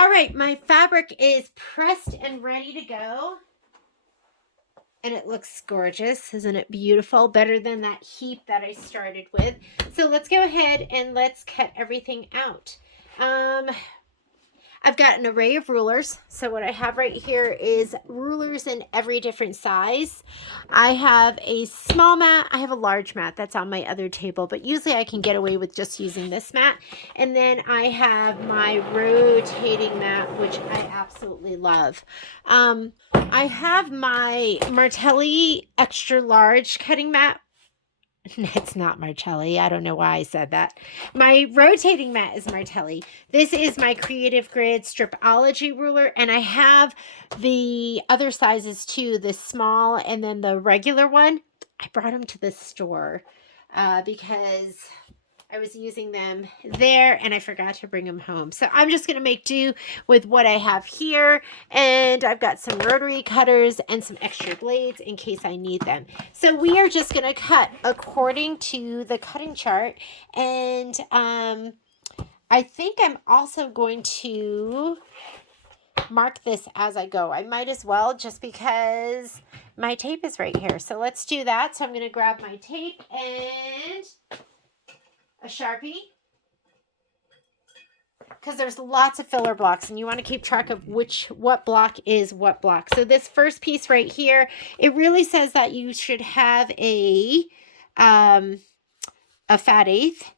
All right, my fabric is pressed and ready to go. And it looks gorgeous. Isn't it beautiful? Better than that heap that I started with. So let's go ahead and let's cut everything out. I've got an array of rulers. So what I have right here is rulers in every different size. I have a small mat. I have a large mat that's on my other table, but usually I can get away with just using this mat. And then I have my rotating mat, which I absolutely love. I have my Martelli extra large cutting mat. It's not Martelli. I don't know why I said that. My rotating mat is Martelli. This is my Creative Grid Stripology ruler, and I have the other sizes too, the small and then the regular one. I brought them to the store because I was using them there and I forgot to bring them home. So I'm just going to make do with what I have here. And I've got some rotary cutters and some extra blades in case I need them. So we are just going to cut according to the cutting chart. And I think I'm also going to mark this as I go. I might as well, just because my tape is right here. So let's do that. So I'm going to grab my tape and a Sharpie, because there's lots of filler blocks and you want to keep track of what block is what block. So this first piece right here, it really says that you should have a fat eighth,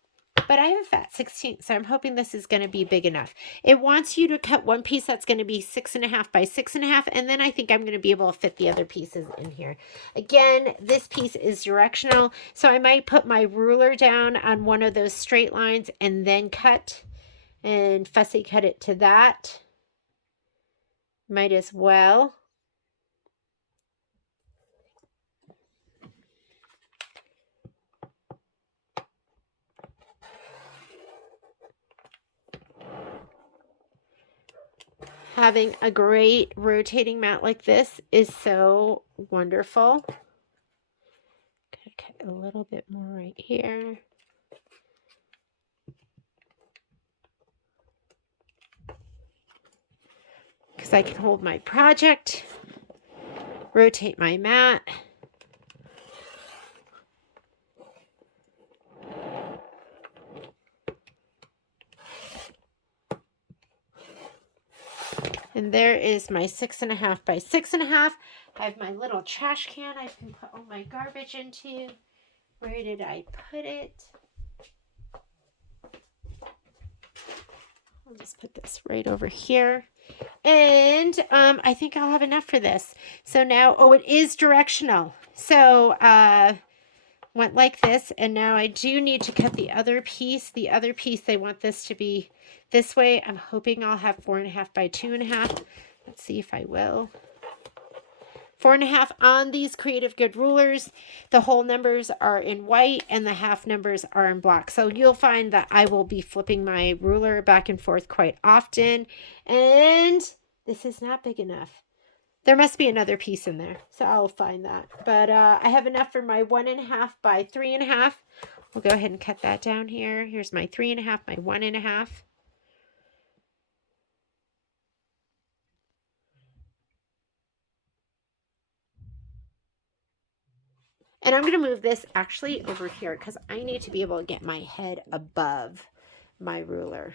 but I have a fat 16th, so I'm hoping this is going to be big enough. It wants you to cut one piece that's going to be 6.5 by 6.5, and then I think I'm going to be able to fit the other pieces in here. Again, this piece is directional, so I might put my ruler down on one of those straight lines and then cut and fussy cut it to that. Might as well. Having a great rotating mat like this is so wonderful. Gonna cut a little bit more right here. Because I can hold my project, rotate my mat. And there is my 6.5 by 6.5. I have my little trash can I can put all my garbage into. Where did I put it? I'll just put this right over here. And I think I'll have enough for this. So now, oh, it is directional. So went like this, and now I do need to cut the other piece. The other piece, they want this to be this way. I'm hoping I'll have 4.5 by 2.5. Let's see if I will. 4.5 on these Creative Good rulers. The whole numbers are in white and the half numbers are in black. So you'll find that I will be flipping my ruler back and forth quite often. And this is not big enough. There must be another piece in there, so I'll find that. But I have enough for my 1.5 by 3.5. We'll go ahead and cut that down here. Here's my 3.5, my 1.5. And I'm going to move this actually over here because I need to be able to get my head above my ruler.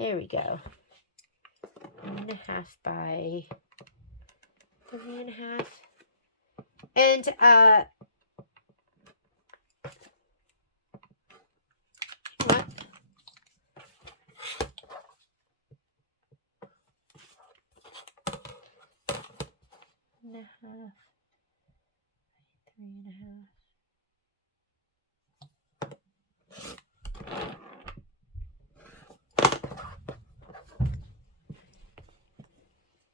There we go. 1.5 by 3.5. And what? And a half, 3.5.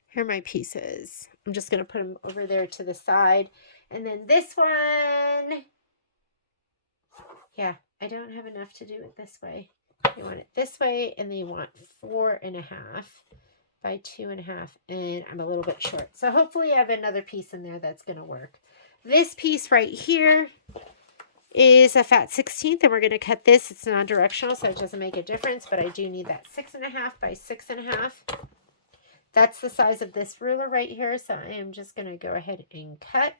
Here are my pieces. I'm just going to put them over there to the side. And then this one, yeah, I don't have enough to do it this way. You want it this way, and then you want 4.5 by 2.5, and I'm a little bit short. So hopefully I have another piece in there that's going to work. This piece right here, is a fat 16th, and we're going to cut this. It's non-directional, so it doesn't make a difference, but I do need that 6.5 by 6.5. That's the size of this ruler right here, so I am just going to go ahead and cut.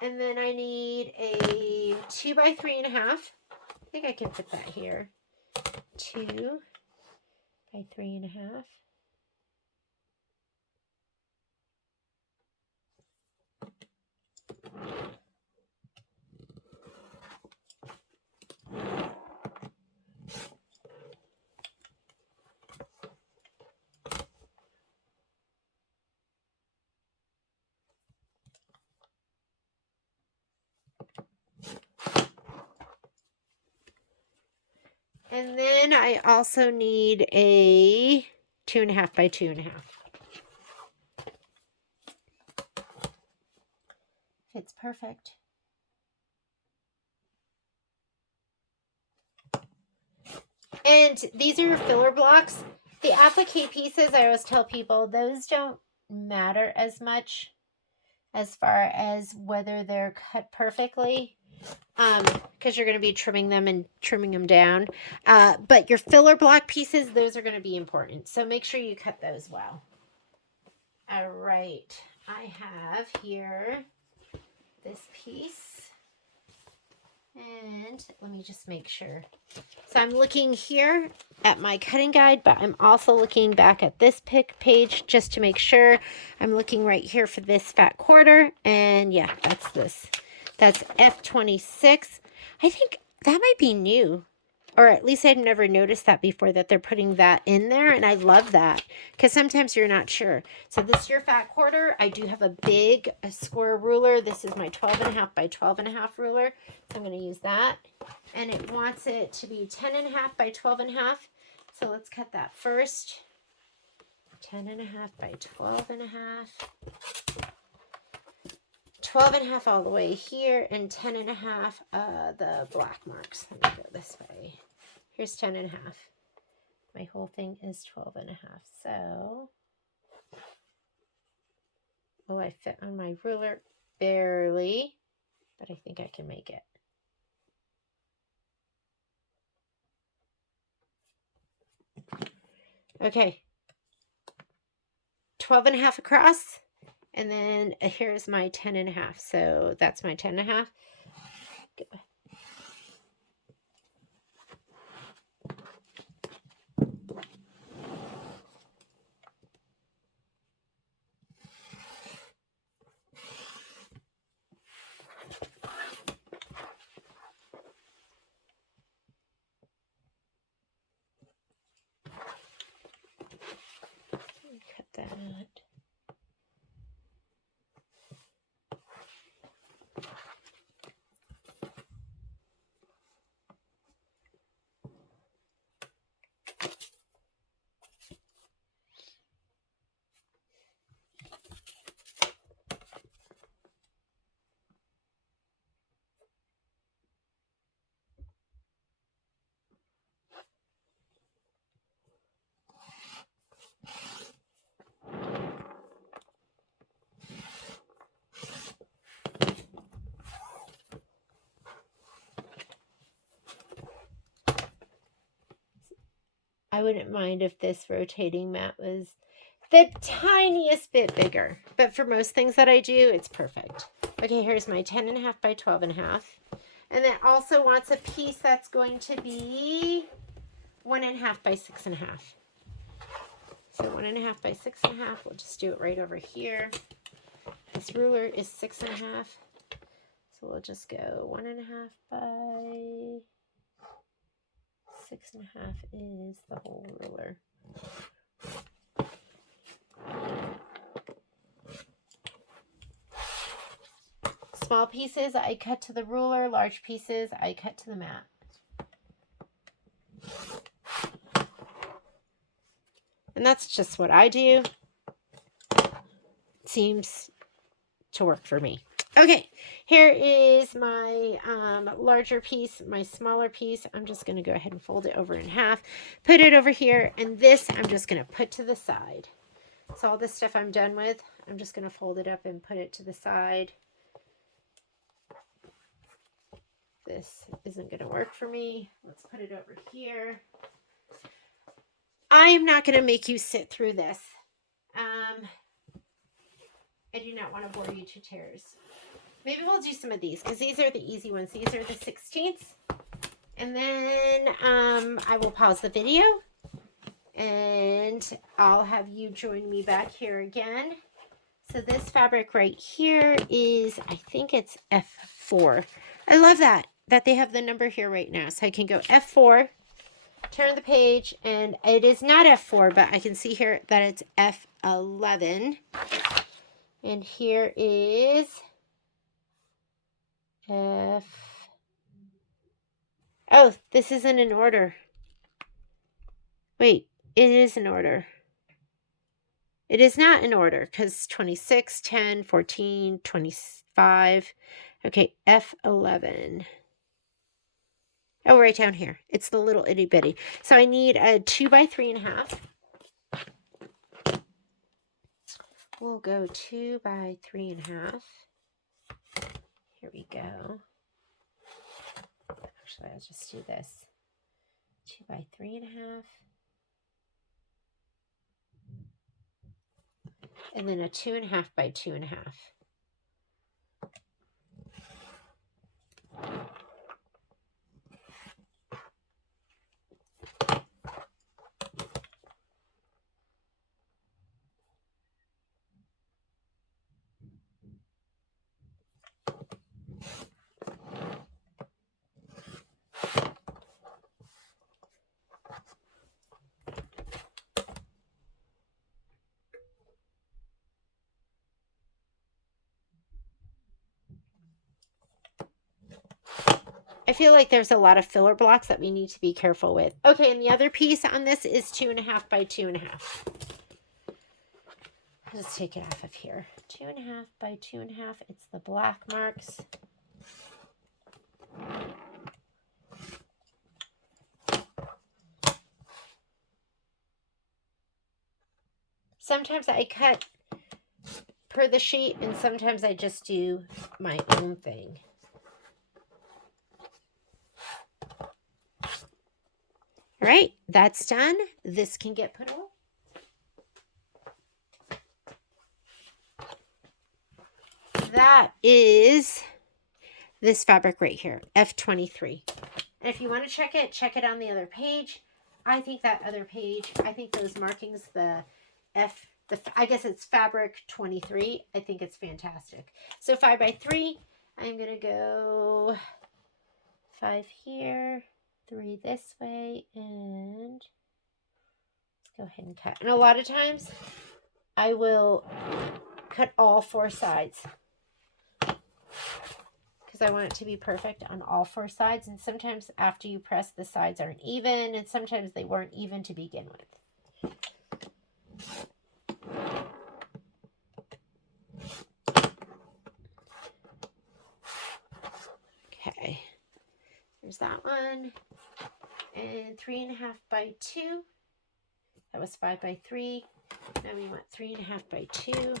And then I need a 2 by 3.5. I think I can fit that here. 2 by 3.5. And then I also need a 2.5 by 2.5. Fits perfect. And these are your filler blocks. The applique pieces, I always tell people, those don't matter as much as far as whether they're cut perfectly, because you're going to be trimming them and trimming them down. But your filler block pieces, those are going to be important. So make sure you cut those well. All right. I have here this piece. And let me just make sure. So I'm looking here at my cutting guide, but I'm also looking back at this pick page just to make sure. I'm looking right here for this fat quarter. And yeah, that's this. That's F26. I think that might be new. Or at least I'd never noticed that before, that they're putting that in there. And I love that because sometimes you're not sure. So this is your fat quarter. I do have a square ruler. This is my 12.5 by 12.5 ruler. So I'm going to use that. And it wants it to be 10.5 by 12.5. So let's cut that first. 10.5 by 12.5. 12.5 all the way here, and 10.5 the black marks. Let me go this way. Here's 10.5. My whole thing is 12.5. So, oh, I fit on my ruler barely, but I think I can make it. Okay. 12.5 across, and then here's my 10.5. So that's my 10.5. Cut that. I wouldn't mind if this rotating mat was the tiniest bit bigger, but for most things that I do, it's perfect. Okay, here's my 10.5 by 12.5. And it also wants a piece that's going to be 1.5 by 6.5. So 1.5 by 6.5, we'll just do it right over here. This ruler is 6.5. So we'll just go 1.5 by 6.5 is the whole ruler. Small pieces I cut to the ruler, large pieces I cut to the mat. And that's just what I do. Seems to work for me. Okay, here is my larger piece, my smaller piece. I'm just going to go ahead and fold it over in half, put it over here, and this I'm just going to put to the side. So all this stuff I'm done with, I'm just going to fold it up and put it to the side. This isn't going to work for me. Let's put it over here. I am not going to make you sit through this. I do not want to bore you to tears. Maybe we'll do some of these because these are the easy ones. These are the 16ths. And then I will pause the video and I'll have you join me back here again. So this fabric right here is, I think it's F4. I love that they have the number here right now. So I can go F4, turn the page, and it is not F4, but I can see here that it's F11. And here is F. Oh, this isn't in order. Wait, it is in order. It is not in order because 26, 10, 14, 25. Okay, F11. Oh, right down here. It's the little itty bitty. So I need a 2 by 3.5. We'll go 2 by 3.5. Here we go. Actually, I'll just do this. 2 by 3.5. And then a 2.5 by 2.5. I feel like there's a lot of filler blocks that we need to be careful with. Okay, and the other piece on this is 2.5 by 2.5. I'll just take it off of here. 2.5 by 2.5. It's the black marks. Sometimes I cut per the sheet, and sometimes I just do my own thing. All right, that's done. This can get put away. That is this fabric right here, F23. And if you want to check it on the other page. I think that other page, I think those markings, I guess it's fabric 23. I think it's fantastic. So 5 by 3, I'm going to go 5 here, 3 this way, and let's go ahead and cut. And a lot of times I will cut all 4 sides because I want it to be perfect on all 4 sides. And sometimes after you press, the sides aren't even, and sometimes they weren't even to begin with. Okay, there's that one. And 3.5 by 2. That was 5 by 3. Now we want 3.5 by 2.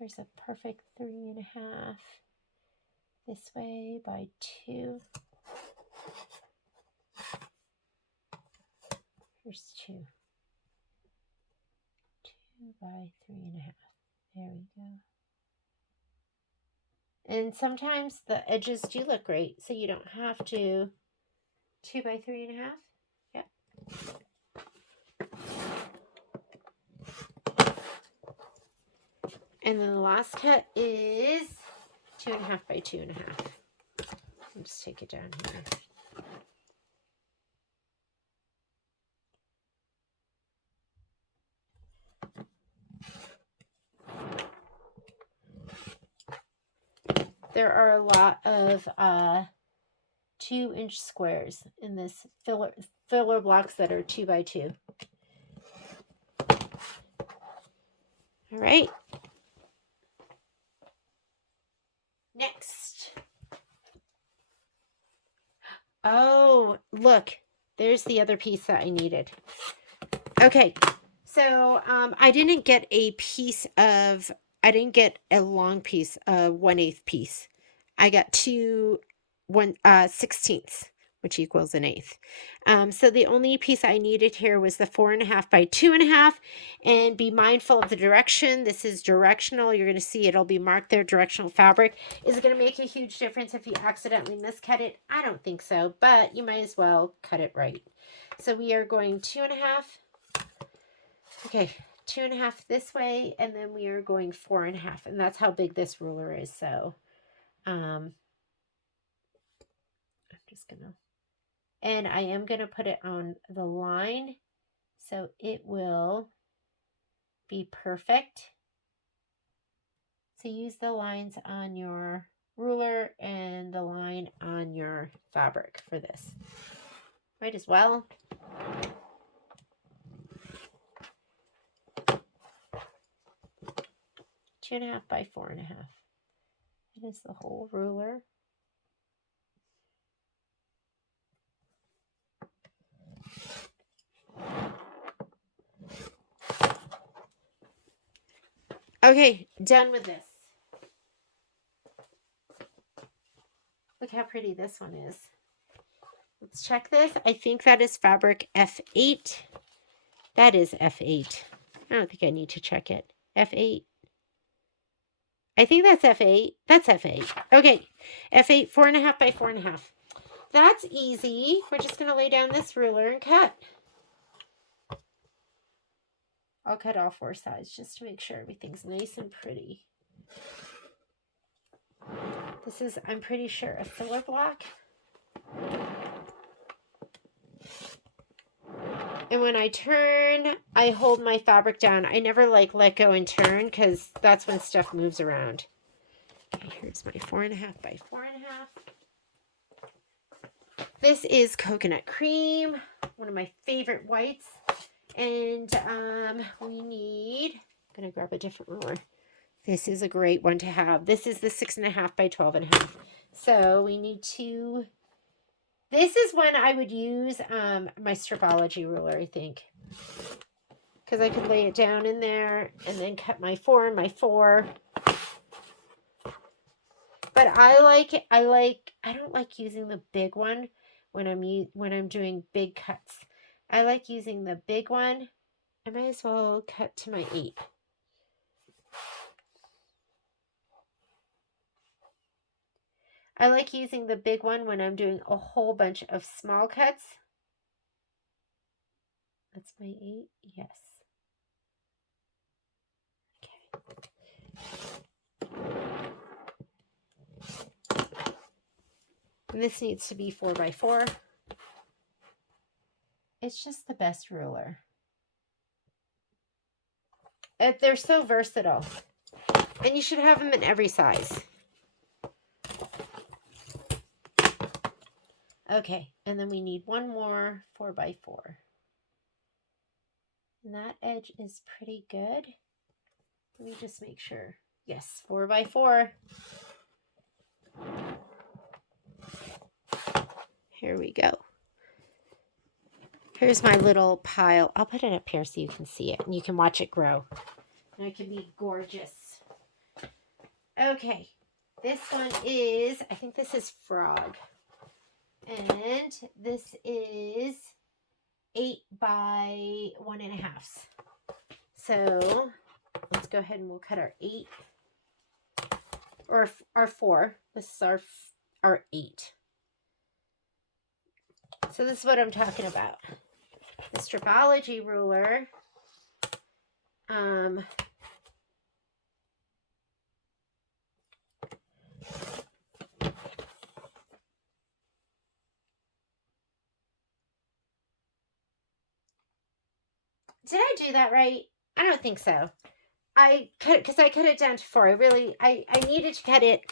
Here's a perfect 3.5. This way by 2. Here's 2. 2 by 3.5. There we go. And sometimes the edges do look great, so you don't have to 2 by 3.5. Yep. And then the last cut is 2.5 by 2.5. I'll just take it down here. There are a lot of 2-inch squares in this filler blocks that are 2 by 2. All right. Next. Oh, look, there's the other piece that I needed. Okay, so I didn't get a long piece, a 1/8 piece. I got 16ths, which equals an eighth. So the only piece I needed here was the 4.5 by 2.5, and be mindful of the direction. This is directional. You're going to see it'll be marked there, directional fabric. Is it going to make a huge difference if you accidentally miscut it? I don't think so, but you might as well cut it right. So we are going 2.5. Okay, 2.5 this way, and then we are going 4.5, and that's how big this ruler is. So, I'm just gonna, and I am gonna put it on the line, so it will be perfect. So use the lines on your ruler and the line on your fabric for this. Might as well. 2.5 by 4.5. It is the whole ruler. Okay, done with this. Look how pretty this one is. Let's check this. I think that is fabric F8. That is F8. I don't think I need to check it. F8. I think that's F8. That's F8. Okay. F8, 4.5 by 4.5. That's easy. We're just going to lay down this ruler and cut. I'll cut all 4 sides just to make sure everything's nice and pretty. This is, I'm pretty sure, a filler block. And when I turn, I hold my fabric down. I never let go and turn because that's when stuff moves around. Okay, here's my 4.5 by 4.5. This is coconut cream, one of my favorite whites. And we need, I'm going to grab a different ruler. This is a great one to have. This is the 6.5 by 12.5. So we need to, this is when I would use my stripology ruler, I think. Because I could lay it down in there and then cut my 4 and my 4. But I don't like using the big one when I'm doing big cuts. I like using the big one. I might as well cut to my 8. I like using the big one when I'm doing a whole bunch of small cuts. That's my 8, yes. Okay. And this needs to be 4 by 4. It's just the best ruler. They're so versatile. And you should have them in every size. Okay, and then we need one more 4 by 4. And that edge is pretty good. Let me just make sure. Yes, 4 by 4. Here we go. Here's my little pile. I'll put it up here so you can see it and you can watch it grow. And it can be gorgeous. Okay, this one is, I think this is frog. And this is 8 by 1.5. So let's go ahead and we'll cut our 8 or our 4. This is our 8. So this is what I'm talking about. The stripology ruler. Did I do that right? I don't think so. I cut it because I cut it down to 4. I needed to cut it.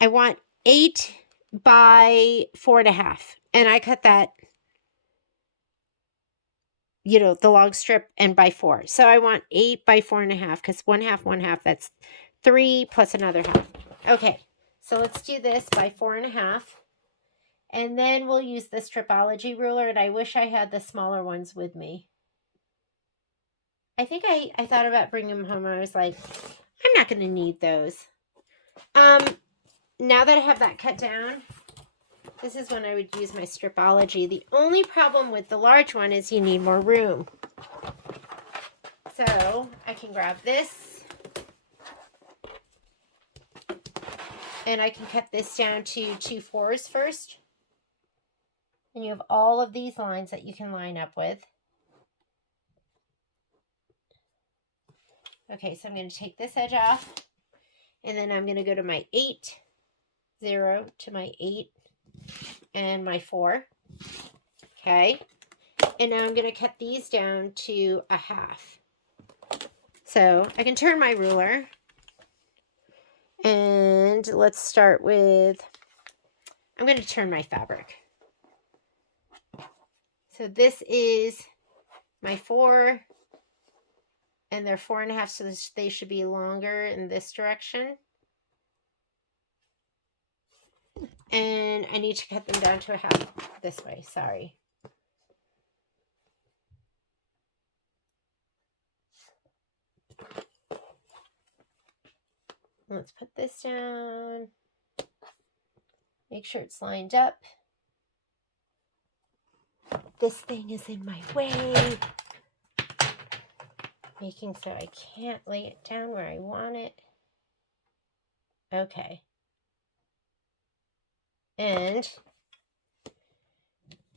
I want 8 by 4.5. And I cut that, the long strip and by 4. So I want 8 by 4.5 because 1/2, 1/2, that's 3 plus another half. Okay. So let's do this by 4.5. And then we'll use the Stripology ruler, and I wish I had the smaller ones with me. I think I thought about bringing them home. I was like, I'm not going to need those. Now that I have that cut down, this is when I would use my Stripology. The only problem with the large one is you need more room. So I can grab this, and I can cut this down to 2/4 first. And you have all of these lines that you can line up with. Okay, so I'm going to take this edge off, and then I'm going to go to my 8, 0 to my 8, and my 4. Okay, and now I'm going to cut these down to 1/2. So I can turn my ruler, and let's start with, I'm going to turn my fabric. So this is my 4, and they're 4.5, so they should be longer in this direction. And I need to cut them down to 1/2 this way, sorry. Let's put this down. Make sure it's lined up. This thing is in my way, making so I can't lay it down where I want it. Okay. And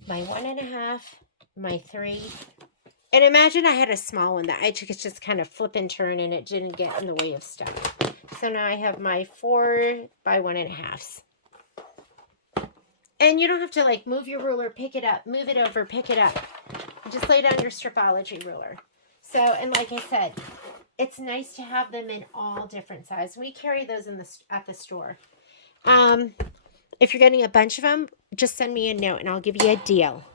my 1.5, my 3. And imagine I had a small one that I could just kind of flip and turn and it didn't get in the way of stuff. So now I have my 4 by 1.5. And you don't have to like move your ruler, pick it up, move it over, pick it up. Just lay down your Stripology ruler. So, and like I said, it's nice to have them in all different sizes. We carry those at the store. If you're getting a bunch of them, just send me a note and I'll give you a deal.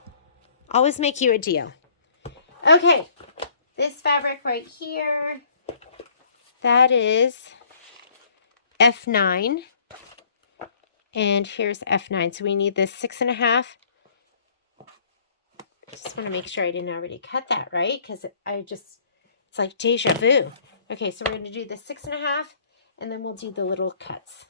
Always make you a deal. Okay, this fabric right here, that is F9. And here's F9. So we need this 6.5. I just want to make sure I didn't already cut that right, because it's like deja vu. Okay, so we're going to do the 6.5, and then we'll do the little cuts.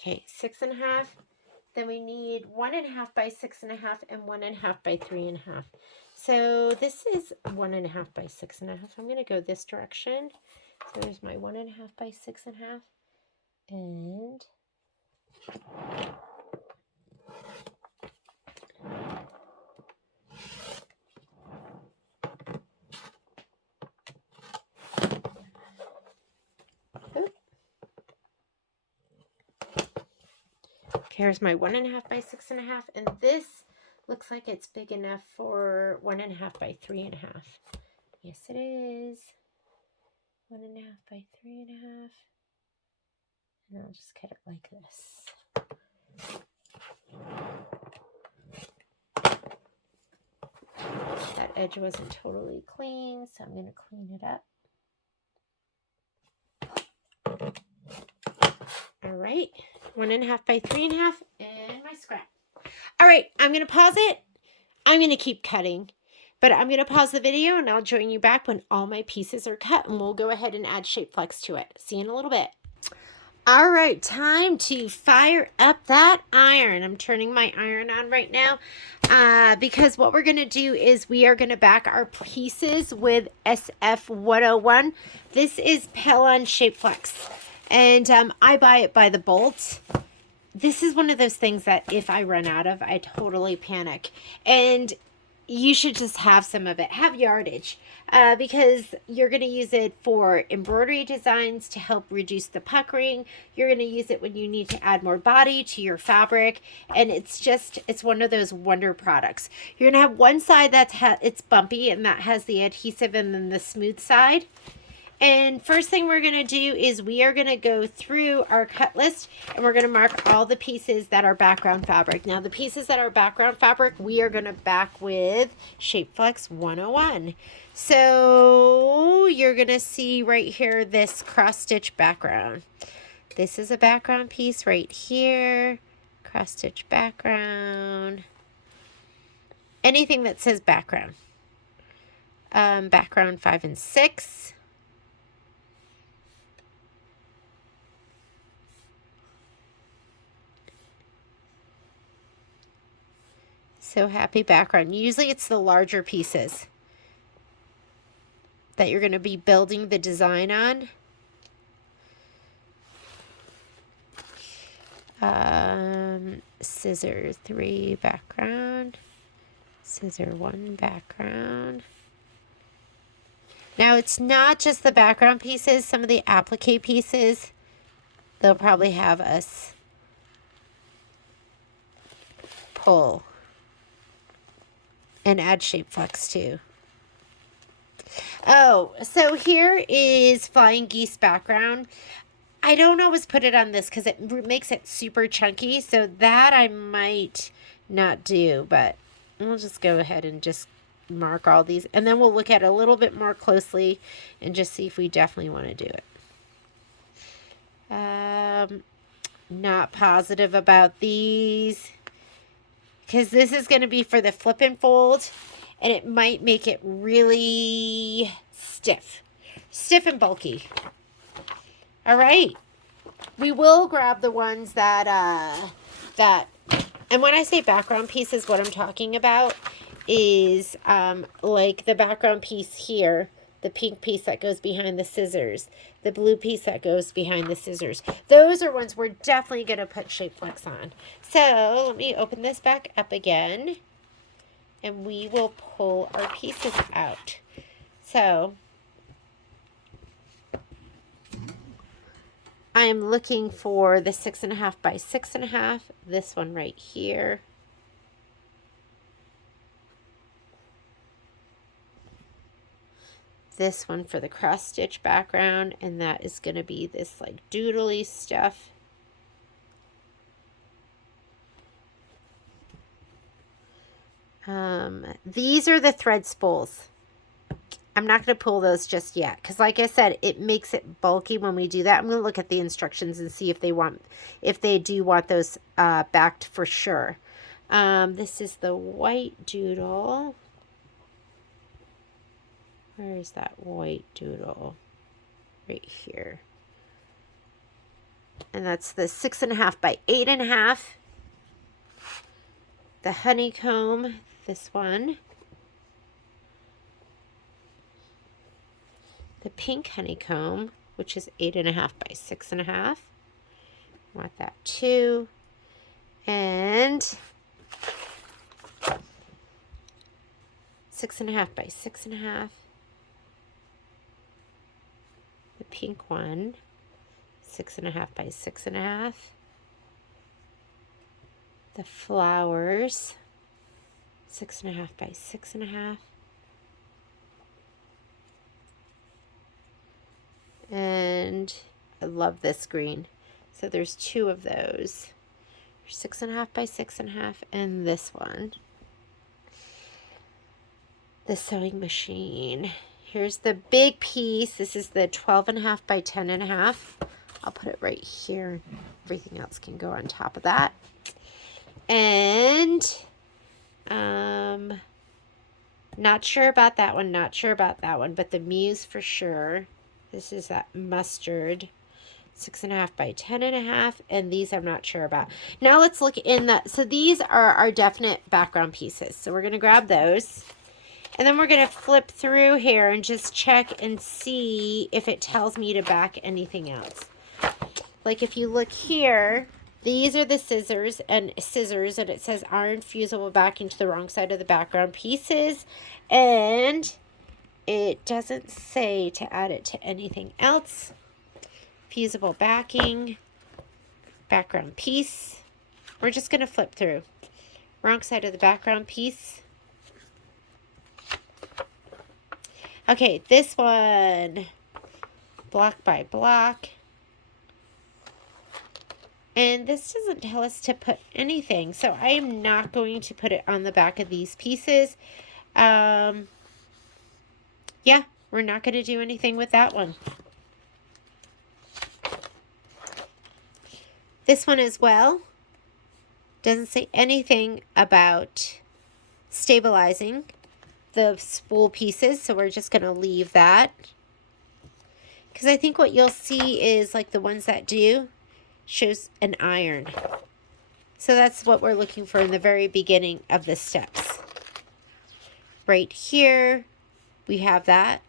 Okay, 6.5. Then we need 1.5 by 6.5 and 1.5 by 3.5. So this is 1.5 by 6.5. I'm going to go this direction. So there's my 1.5 by 6.5. And here's my 1.5 by 6.5, and this looks like it's big enough for 1.5 by 3.5. Yes, it is. 1.5 by 3.5. And I'll just cut it like this. That edge wasn't totally clean, so I'm going to clean it up. All right, 1.5 by 3.5 and my scrap. All right, I'm going to pause it. I'm going to keep cutting, but I'm going to pause the video and I'll join you back when all my pieces are cut, and we'll go ahead and add shape flex to it. See you in a little bit. All right, time to fire up that iron. I'm turning my iron on right now because what we're going to do is we are going to back our pieces with SF101. This is Pellon Shape Flex, and I buy it by the bolt. This is one of those things that if I run out of, I totally panic. And you should just have some of it. Have yardage because you're going to use it for embroidery designs to help reduce the puckering. You're going to use it when you need to add more body to your fabric. And it's one of those wonder products. You're going to have one side that's it's bumpy and that has the adhesive, and then the smooth side. And first thing we're going to do is we are going to go through our cut list and we're going to mark all the pieces that are background fabric. Now the pieces that are background fabric, we are going to back with Shapeflex 101. So you're going to see right here this cross stitch background. This is a background piece right here. Cross stitch background. Anything that says background. Background 5 and 6. So happy background. Usually it's the larger pieces that you're going to be building the design on. Scissor 3 background. Scissor 1 background. Now it's not just the background pieces. Some of the applique pieces, they'll probably have us pull and add Shapeflex too. Oh, so here is Flying Geese background. I don't always put it on this because it makes it super chunky, so that I might not do, but we'll just go ahead and just mark all these, and then we'll look at it a little bit more closely and just see if we definitely want to do it. Not positive about these because this is going to be for the flip and fold, and it might make it really stiff and bulky. All right, we will grab the ones that and when I say background pieces, what I'm talking about is like the background piece here, the pink piece that goes behind the scissors, the blue piece that goes behind the scissors. Those are ones we're definitely going to put Shapeflex on. So let me open this back up again, and we will pull our pieces out. So I am looking for the 6.5 by 6.5, this one right here. This one for the cross stitch background, and that is going to be this like doodly stuff. These are the thread spools. I'm not going to pull those just yet because, like I said, it makes it bulky when we do that. I'm going to look at the instructions and see if they do want those backed for sure. This is the white doodle. Where is that white doodle? Right here. And that's the 6.5 by 8.5. The honeycomb, this one. The pink honeycomb, which is 8.5 by 6.5. Want that too. And 6.5 by 6.5. The pink one, 6.5 by 6.5. The flowers, 6.5 by 6.5. And I love this green. So there's 2 of those. 6.5 by 6.5, and this one. The sewing machine. Here's the big piece. This is the 12.5 by 10.5. I'll put it right here. Everything else can go on top of that. And not sure about that one. Not sure about that one. But the Muse for sure. This is that mustard. 6.5 by 10.5. And these I'm not sure about. Now let's look in that. So these are our definite background pieces. So we're going to grab those. And then we're going to flip through here and just check and see if it tells me to back anything else. Like if you look here, these are the scissors, and it says iron fusible backing to the wrong side of the background pieces. And it doesn't say to add it to anything else. Fusible backing, background piece. We're just going to flip through. Wrong side of the background piece. Okay, this one. block by block. And this doesn't tell us to put anything, so I am not going to put it on the back of these pieces. Yeah, we're not going to do anything with that one. This one as well doesn't say anything about stabilizing the spool pieces, so we're just going to leave that. Because I think what you'll see is, like the ones that do, shows an iron. So that's what we're looking for in the very beginning of the steps. Right here, we have that.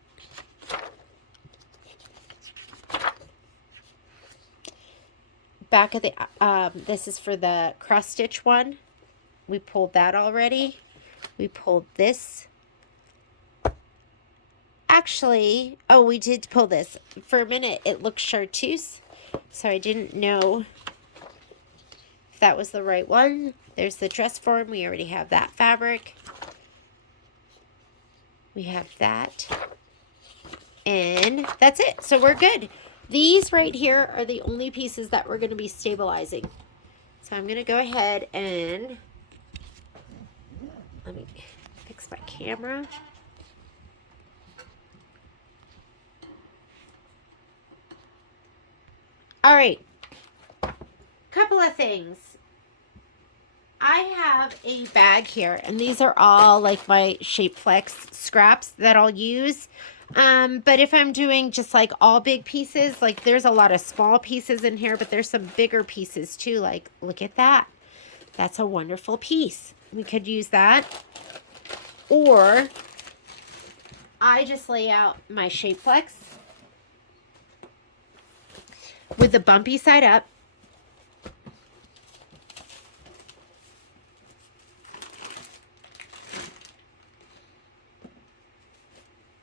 Back of the, this is for the cross stitch one. We pulled that already. We pulled this. Actually, oh, we did pull this. For a minute, it looked chartreuse, so I didn't know if that was the right one. There's the dress form. We already have that fabric. We have that. And that's it. So we're good. These right here are the only pieces that we're going to be stabilizing. So I'm going to go ahead and let me fix my camera. All right. Couple of things. I have a bag here, and these are all like my Shape Flex scraps that I'll use. But if I'm doing just like all big pieces, like there's a lot of small pieces in here, but there's some bigger pieces too. Like, look at that. That's a wonderful piece. We could use that. Or I just lay out my Shape Flex with the bumpy side up.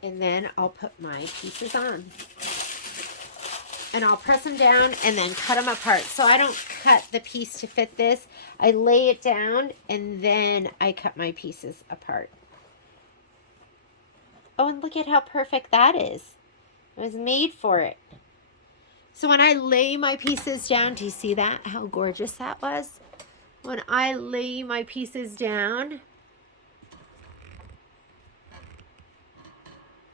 And then I'll put my pieces on. And I'll press them down and then cut them apart. So I don't cut the piece to fit this. I lay it down and then I cut my pieces apart. Oh, and look at how perfect that is. It was made for it. So when I lay my pieces down, do you see that? How gorgeous that was? When I lay my pieces down,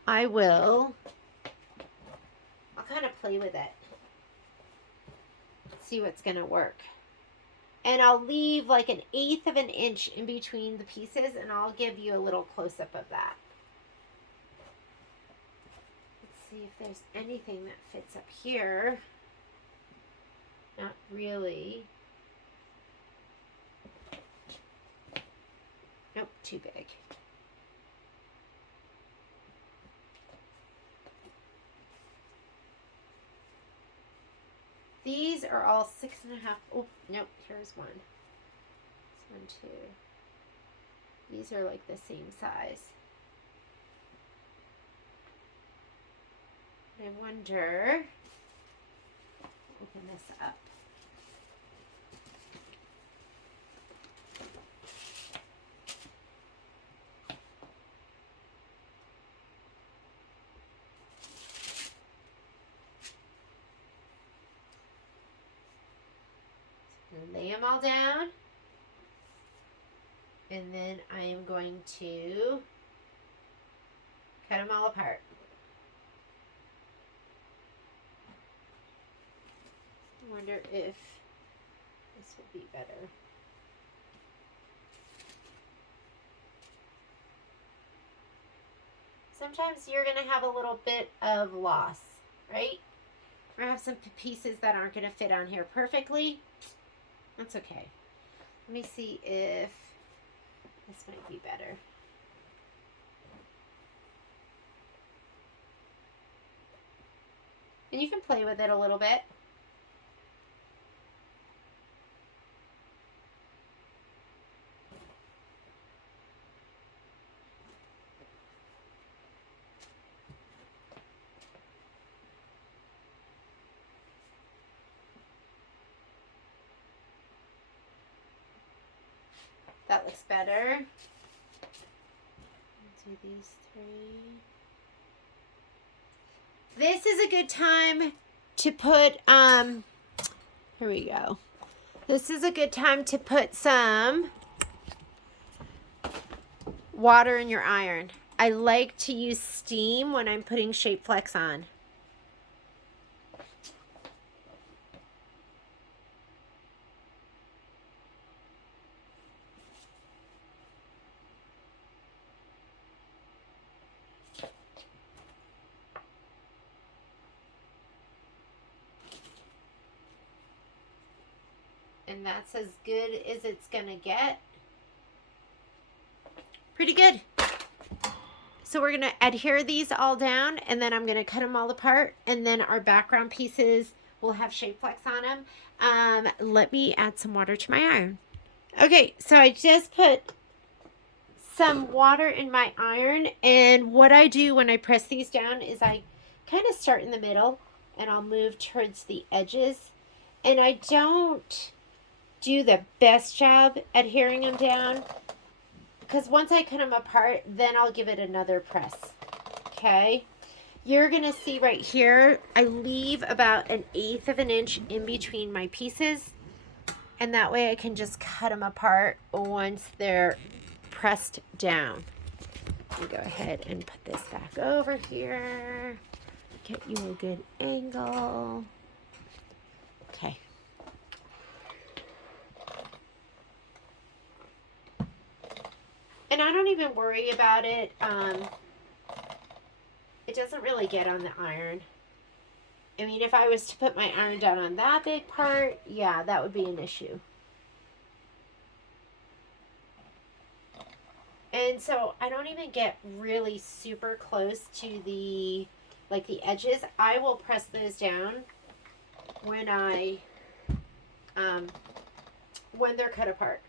I'll kind of play with it. See what's going to work. And I'll leave like 1/8 of an inch in between the pieces, and I'll give you a little close-up of that. Let's see if there's anything that fits up here. Not really. Nope, too big. These are all 6.5. Oh, nope, here's one. This one too. These are like the same size. I wonder, open this up. Lay them all down, and then I am going to cut them all apart. I wonder if this will be better. Sometimes you're going to have a little bit of loss, right? Or have some pieces that aren't going to fit on here perfectly. That's okay. Let me see if this might be better. And you can play with it a little bit. That looks better. Let's do these 3. This is a good time to put, here we go. This is a good time to put some water in your iron. I like to use steam when I'm putting Shape Flex on. And that's as good as it's gonna get. Pretty good. So we're gonna adhere these all down, and then I'm gonna cut them all apart, and then our background pieces will have Shape Flex on them. Let me add some water to my iron. Okay, so I just put some water in my iron, and what I do when I press these down is I kind of start in the middle, and I'll move towards the edges, and I don't do the best job adhering them down, because once I cut them apart, then I'll give it another press. Okay, you're gonna see right here, I leave about 1/8 of an inch in between my pieces, and that way I can just cut them apart once they're pressed down. Let me go ahead and put this back over here, get you a good angle. Okay. And I don't even worry about it. It doesn't really get on the iron. I mean, if I was to put my iron down on that big part, yeah, that would be an issue. And so I don't even get really super close to the, like the edges. I will press those down when when they're cut apart.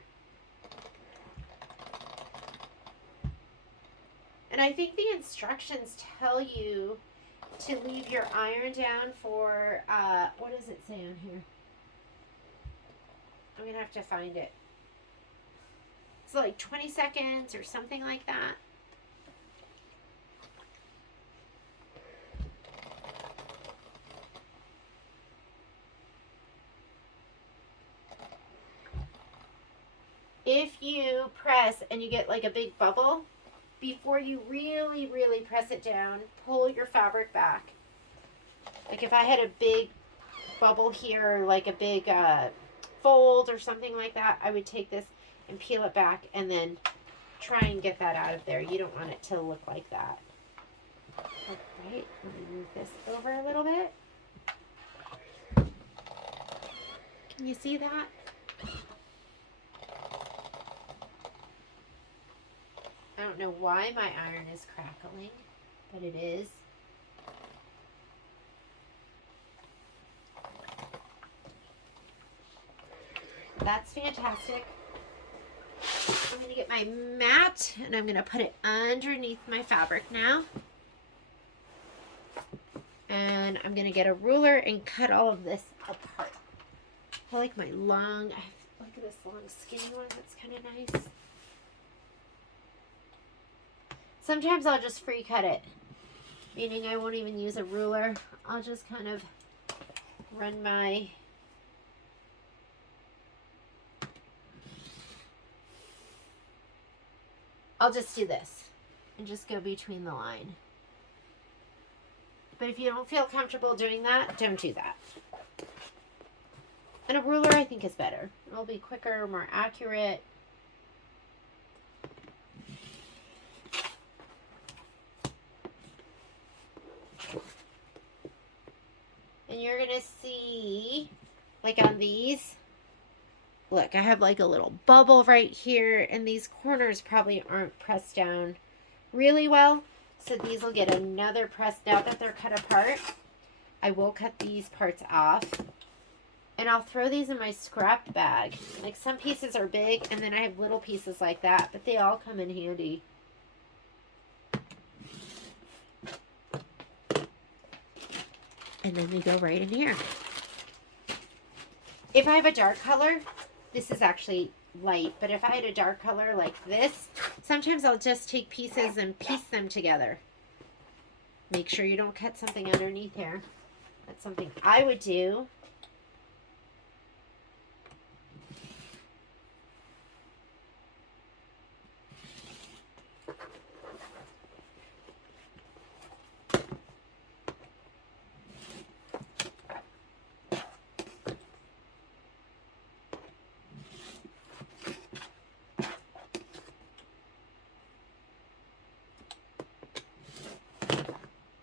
And I think the instructions tell you to leave your iron down for, what does it say on here? I'm going to have to find it. It's like 20 seconds or something like that. If you press and you get like a big bubble, before you really press it down, pull your fabric back. Like if I had a big bubble here, like a big fold or something like that, I would take this and peel it back and then try and get that out of there. You don't want it to look like that. All right, let me move this over a little bit. Can you see that? I don't know why my iron is crackling, but it is. That's fantastic. I'm going to get my mat and I'm going to put it underneath my fabric now. And I'm going to get a ruler and cut all of this apart. I like my long, look at this long skinny one, that's kind of nice. Sometimes I'll just free cut it, meaning I won't even use a ruler. I'll just kind of run my I'll just do this and just go between the line. But if you don't feel comfortable doing that, don't do that. And a ruler I think is better. It'll be quicker, more accurate. And you're going to see, like on these, look, I have like a little bubble right here, and these corners probably aren't pressed down really well. So these will get another press. Now that they're cut apart, I will cut these parts off. And I'll throw these in my scrap bag. Like some pieces are big, and then I have little pieces like that, but they all come in handy. And then they go right in here. If I have a dark color, this is actually light, but if I had a dark color like this, sometimes I'll just take pieces and piece them together. Make sure you don't cut something underneath here. That's something I would do.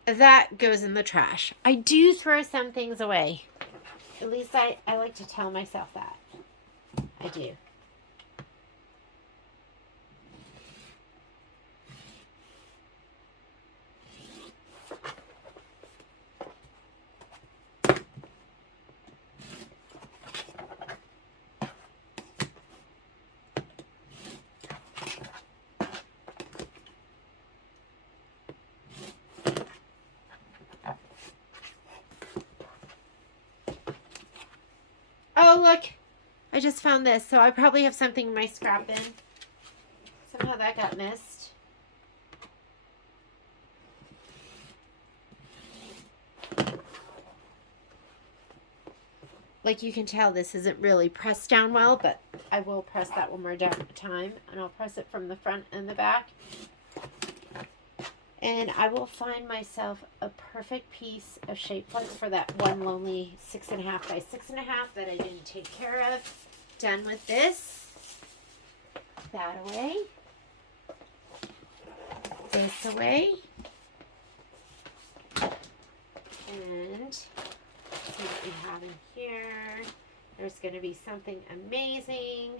That goes in the trash. I do throw some things away. At least I like to tell myself that. I do. Oh, look. I just found this. So I probably have something in my scrap bin. Somehow that got missed. Like you can tell, this isn't really pressed down well, but I will press that one more time. And I'll press it from the front and the back. And I will find myself a perfect piece of shape flex for that one lonely 6.5 by 6.5 that I didn't take care of. Done with this. That away. This away. And see what we have in here. There's going to be something amazing.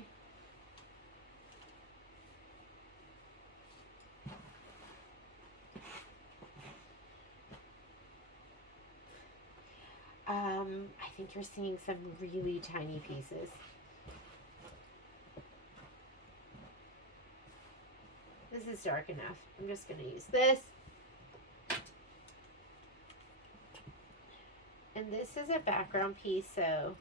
I think you're seeing some really tiny pieces. This is dark enough. I'm just going to use this. And this is a background piece, so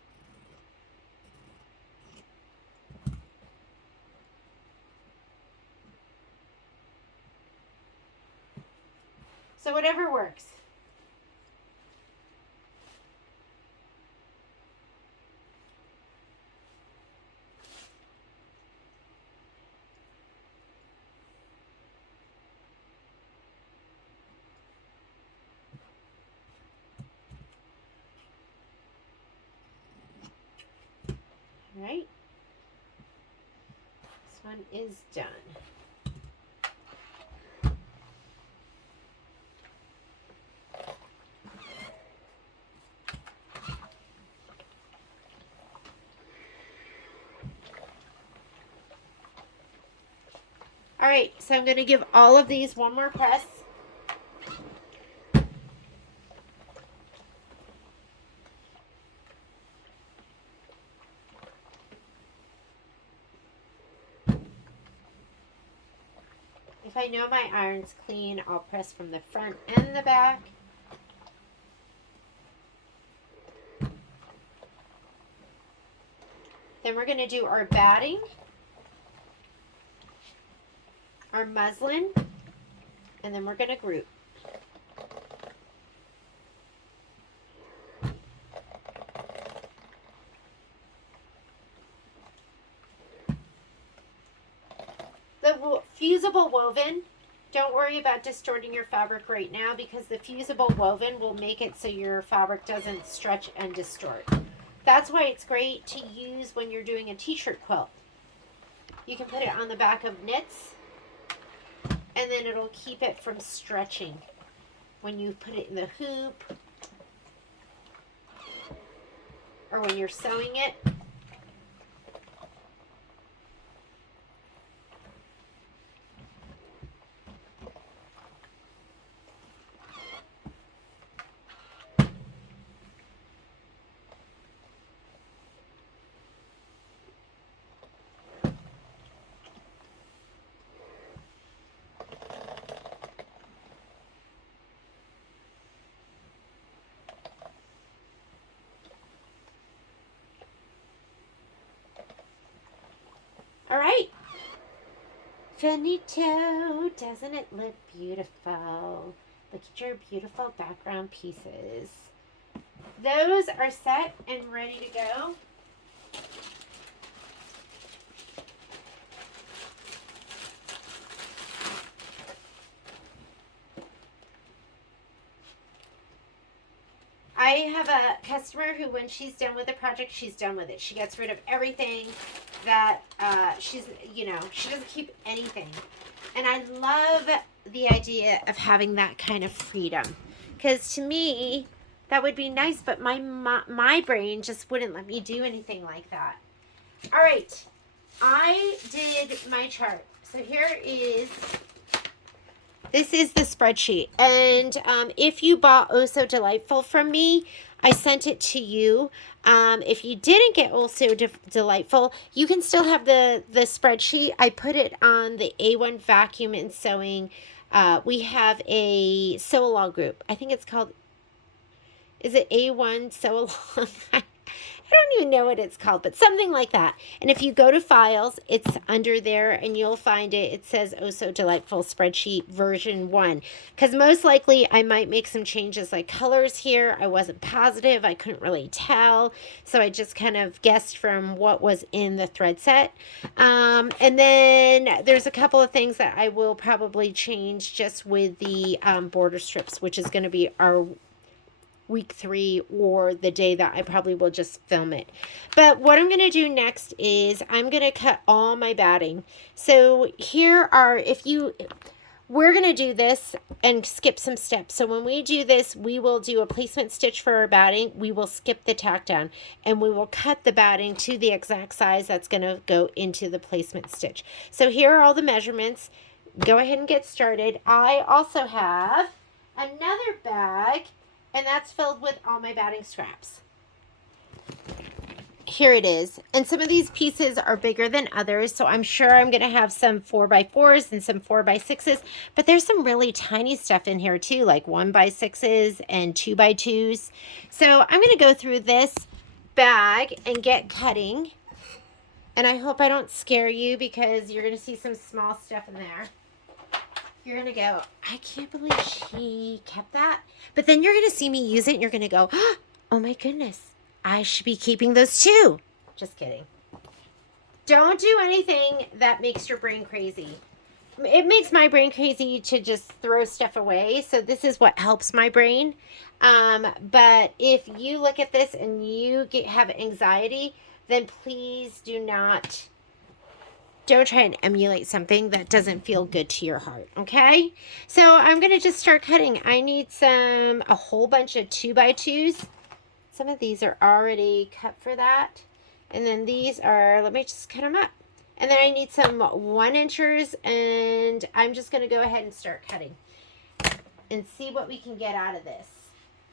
whatever works. Right? This one is done. All right, so I'm going to give all of these one more press. If I know my iron's clean, I'll press from the front and the back. Then we're going to do our batting, our muslin, and then we're going to group. The fusible woven, don't worry about distorting your fabric right now because the fusible woven will make it so your fabric doesn't stretch and distort. That's why it's great to use when you're doing a t-shirt quilt. You can put it on the back of knits and then it'll keep it from stretching when you put it in the hoop or when you're sewing it. All right. Finito. Doesn't it look beautiful? Look at your beautiful background pieces. Those are set and ready to go. I have a customer who, when she's done with a project, she's done with it. She gets rid of everything that she doesn't keep anything. And I love the idea of having that kind of freedom. Because to me, that would be nice, but my brain just wouldn't let me do anything like that. All right, I did my chart. So this is the spreadsheet. And if you bought Oh So Delightful from me, I sent it to you. If you didn't get Oh So Delightful, you can still have the spreadsheet. I put it on the A1 Vacuum and Sewing. We have a sew along group. I think it's called, is it A1 Sew Along? I don't even know what it's called, but something like that. And if you go to files, it's under there and you'll find it. It says Oh So Delightful Spreadsheet version 1. Because most likely I might make some changes like colors here. I wasn't positive. I couldn't really tell. So I just kind of guessed from what was in the thread set. And then there's a couple of things that I will probably change just with the border strips, which is going to be our week 3 or the day that I probably will just film it. But what I'm going to do next is I'm going to cut all my batting. So here are, we're going to do this and skip some steps. So when we do this, we will do a placement stitch for our batting. We will skip the tack down and we will cut the batting to the exact size that's going to go into the placement stitch. So here are all the measurements. Go ahead and get started. I also have another bag, and that's filled with all my batting scraps. Here it is. And some of these pieces are bigger than others, so I'm sure I'm going to have some 4x4s and some 4x6s, but there's some really tiny stuff in here too, like 1x6s and 2x2s. So I'm going to go through this bag and get cutting. And I hope I don't scare you because you're going to see some small stuff in there. You're going to go, I can't believe she kept that. But then you're going to see me use it and you're going to go, oh my goodness, I should be keeping those too. Just kidding. Don't do anything that makes your brain crazy. It makes my brain crazy to just throw stuff away. So this is what helps my brain. But if you look at this and you have anxiety, then please don't try and emulate something that doesn't feel good to your heart, okay? So I'm going to just start cutting. I need a whole bunch of 2x2s. Some of these are already cut for that. And then these are, let me just cut them up. And then I need some 1-inchers, and I'm just going to go ahead and start cutting and see what we can get out of this.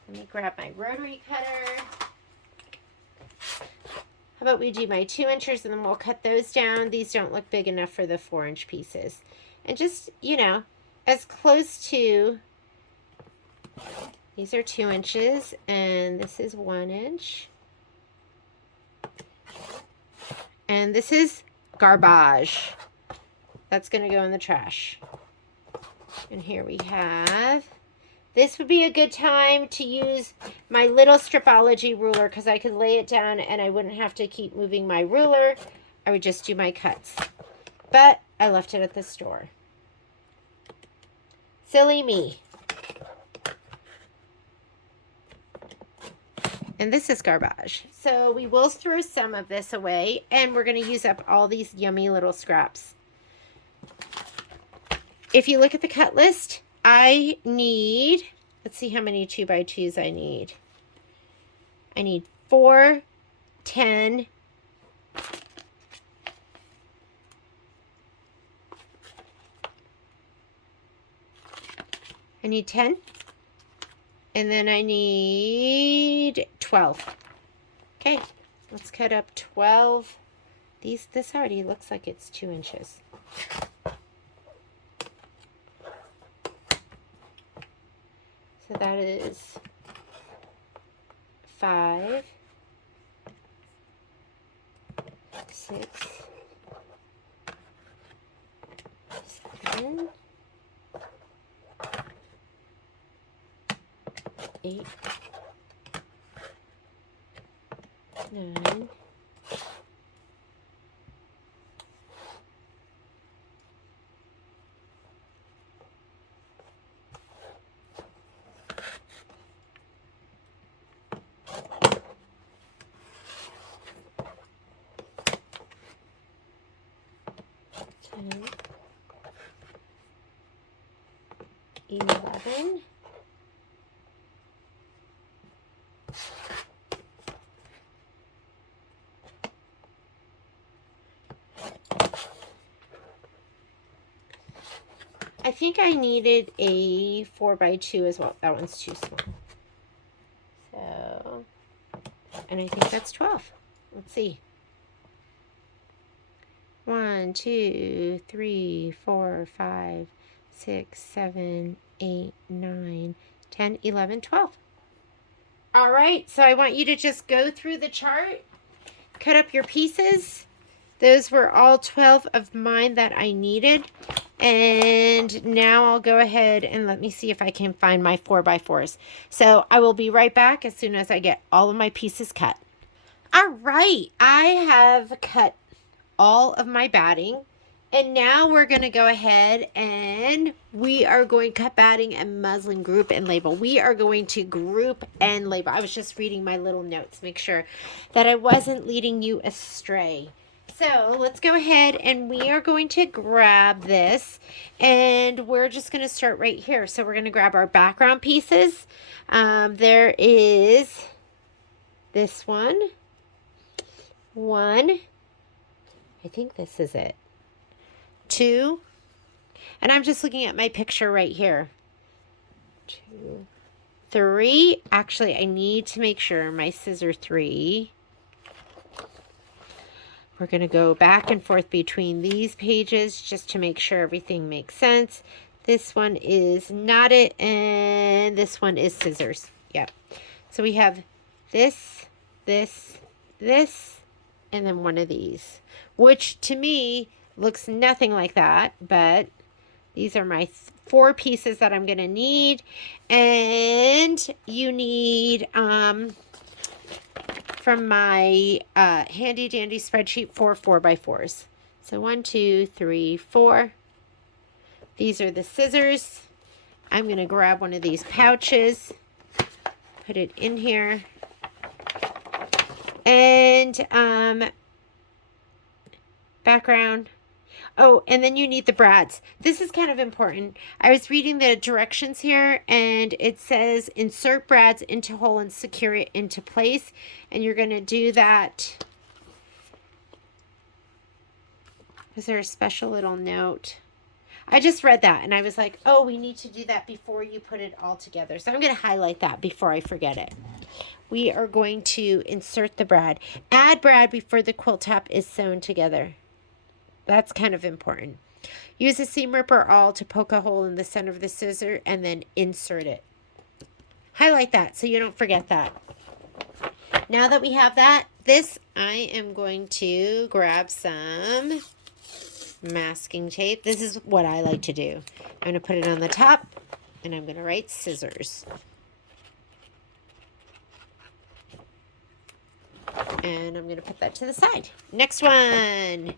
Let me grab my rotary cutter. How about we do my 2-inchers and then we'll cut those down. These don't look big enough for the 4-inch pieces. And just, as close to, these are 2 inches and this is 1 inch. And this is garbage. That's going to go in the trash. And here we have, this would be a good time to use my little Stripology ruler because I could lay it down and I wouldn't have to keep moving my ruler. I would just do my cuts. But I left it at the store. Silly me. And this is garbage. So we will throw some of this away and we're going to use up all these yummy little scraps. If you look at the cut list, I need, let's see how many 2x2s I need. I need 4, 10, I need 10, and then I need 12. Okay, let's cut up 12. This already looks like it's 2 inches. So that is 5, 6, 7, 8, 9, 10, 11, 12. I think I needed a 4x2 as well. That one's too small. So, and I think that's 12. Let's see. 1, 2, 3, 4, 5, 6, 7, 8, 9, 10, 11, 12. All right, so I want you to just go through the chart, cut up your pieces. Those were all 12 of mine that I needed. And now I'll go ahead and let me see if I can find my 4x4s. So I will be right back as soon as I get all of my pieces cut. All right, I have cut all of my batting. And now we're going to go ahead and we are going to cut batting and muslin, group and label. We are going to group and label. I was just reading my little notes, make sure that I wasn't leading you astray. So let's go ahead and we are going to grab this and we're just going to start right here. So we're going to grab our background pieces. There is this one. I think this is it. 2, and I'm just looking at my picture right here. 2, 3. Actually, I need to make sure my scissor 3. We're going to go back and forth between these pages just to make sure everything makes sense. This one is knotted and this one is scissors. Yep. So we have this, this, and then one of these, which to me looks nothing like that, but these are my 4 pieces that I'm going to need. And you need, from my handy dandy spreadsheet, 4 4x4s. So 1, 2, 3, 4. These are the scissors. I'm going to grab one of these pouches, put it in here. And background. Oh, and then you need the brads. This is kind of important. I was reading the directions here and it says insert brads into hole and secure it into place. And you're going to do that. Was there a special little note? I just read that and I was like, oh, we need to do that before you put it all together. So I'm going to highlight that before I forget it. We are going to insert the brad. Add brad before the quilt top is sewn together. That's kind of important. Use a seam ripper awl to poke a hole in the center of the scissor and then insert it. Highlight that so you don't forget that. Now that we have that, I am going to grab some masking tape. This is what I like to do. I'm going to put it on the top and I'm going to write scissors. And I'm going to put that to the side. Next one.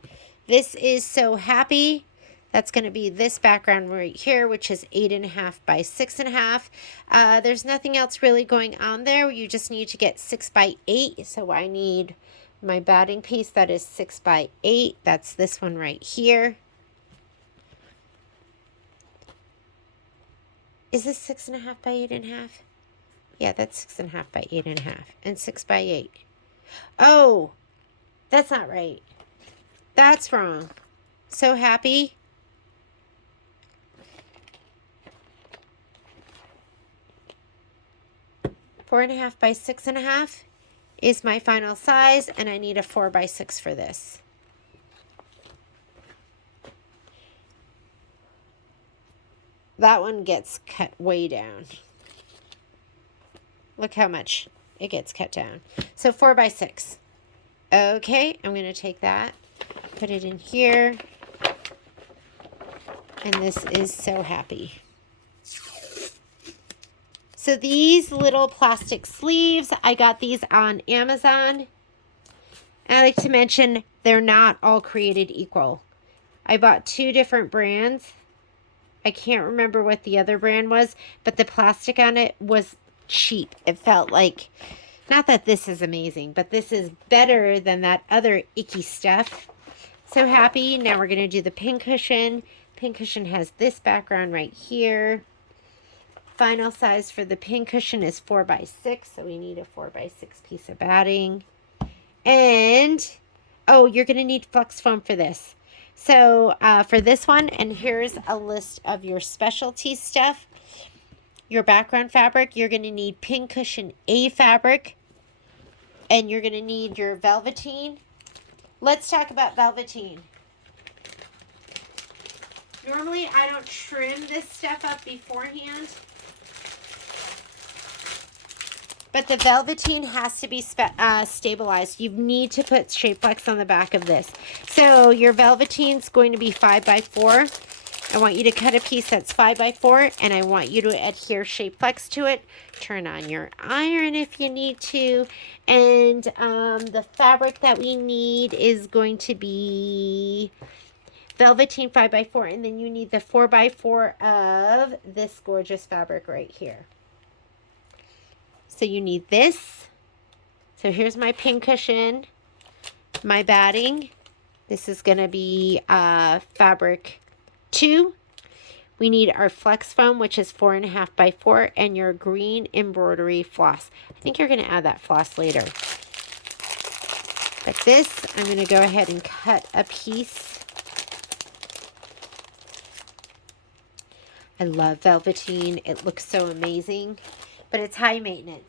This is So Happy. That's going to be this background right here, which is 8.5 by 6.5. There's nothing else really going on there. You just need to get 6 by 8. So I need my batting piece that is 6 by 8. That's this one right here. Is this 6.5 by 8.5? Yeah, that's 6.5 by 8.5 and 6 by 8. Oh, that's not right. That's wrong. So Happy. Four and a half by 6.5 is my final size, and I need a 4 by 6 for this. That one gets cut way down. Look how much it gets cut down. So 4 by 6. Okay, I'm going to take that, put it in here, and this is So Happy. So these little plastic sleeves, I got these on Amazon. I like to mention they're not all created equal. I bought 2 different brands. I can't remember what the other brand was, but the plastic on it was cheap. It felt like, not that this is amazing, but this is better than that other icky stuff. So happy. Now we're going to do the pincushion. Pincushion has this background right here. Final size for the pincushion is 4x6, so we need a 4x6 piece of batting. And, oh, you're going to need flex foam for this. So for this one, and here's a list of your specialty stuff. Your background fabric, you're going to need pincushion A fabric, and you're going to need your velveteen. Let's talk about velveteen. Normally, I don't trim this stuff up beforehand, but the velveteen has to be stabilized. You need to put Shapeflex on the back of this. So your velveteen is going to be 5x4. I want you to cut a piece that's 5x4, and I want you to adhere Shapeflex to it. Turn on your iron if you need to. And the fabric that we need is going to be velveteen 5x4, and then you need the 4x4 of this gorgeous fabric right here. So you need this. So here's my pincushion, my batting. This is going to be fabric 2. We need our flex foam, which is 4.5x4, and your green embroidery floss. I think you're going to add that floss later. But this, I'm going to go ahead and cut a piece. I love velveteen. It looks so amazing, but it's high maintenance.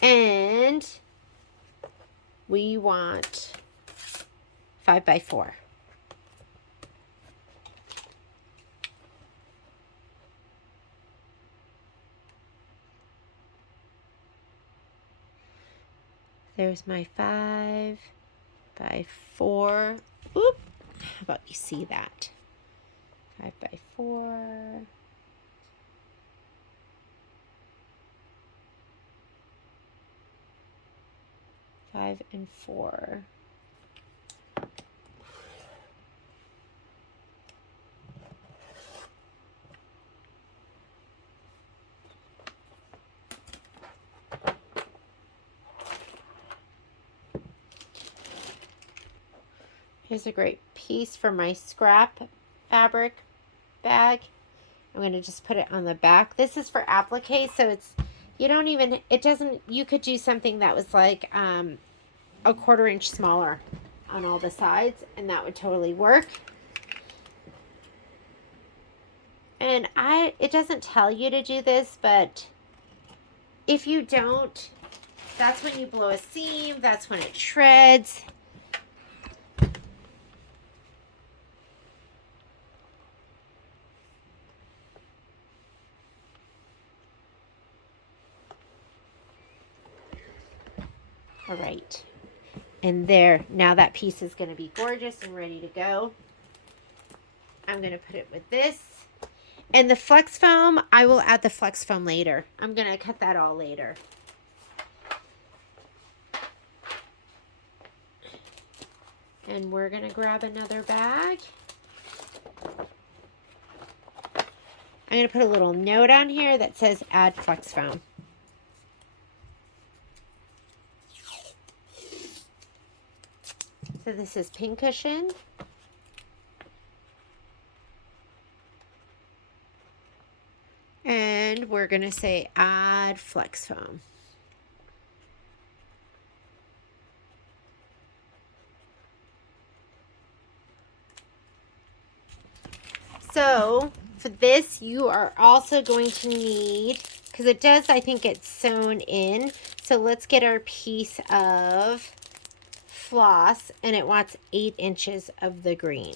And we want 5x4. There's my 5x4. Oop. How about you see that? 5x4. Five and 4. Here's a great piece for my scrap fabric bag. I'm going to just put it on the back. This is for applique, so it's, you don't even, it doesn't, you could do something that was like a 1/4 inch smaller on all the sides, and that would totally work. And it doesn't tell you to do this, but if you don't, that's when you blow a seam, that's when it shreds. All right, and there, now that piece is going to be gorgeous and ready to go. I'm going to put it with this. And the flex foam, I will add the flex foam later. I'm going to cut that all later. And we're going to grab another bag. I'm going to put a little note on here that says add flex foam. So this is pincushion. And we're going to say add flex foam. So for this, you are also going to need, because it does, I think, get sewn in. So let's get our piece of floss, and it wants 8 inches of the green.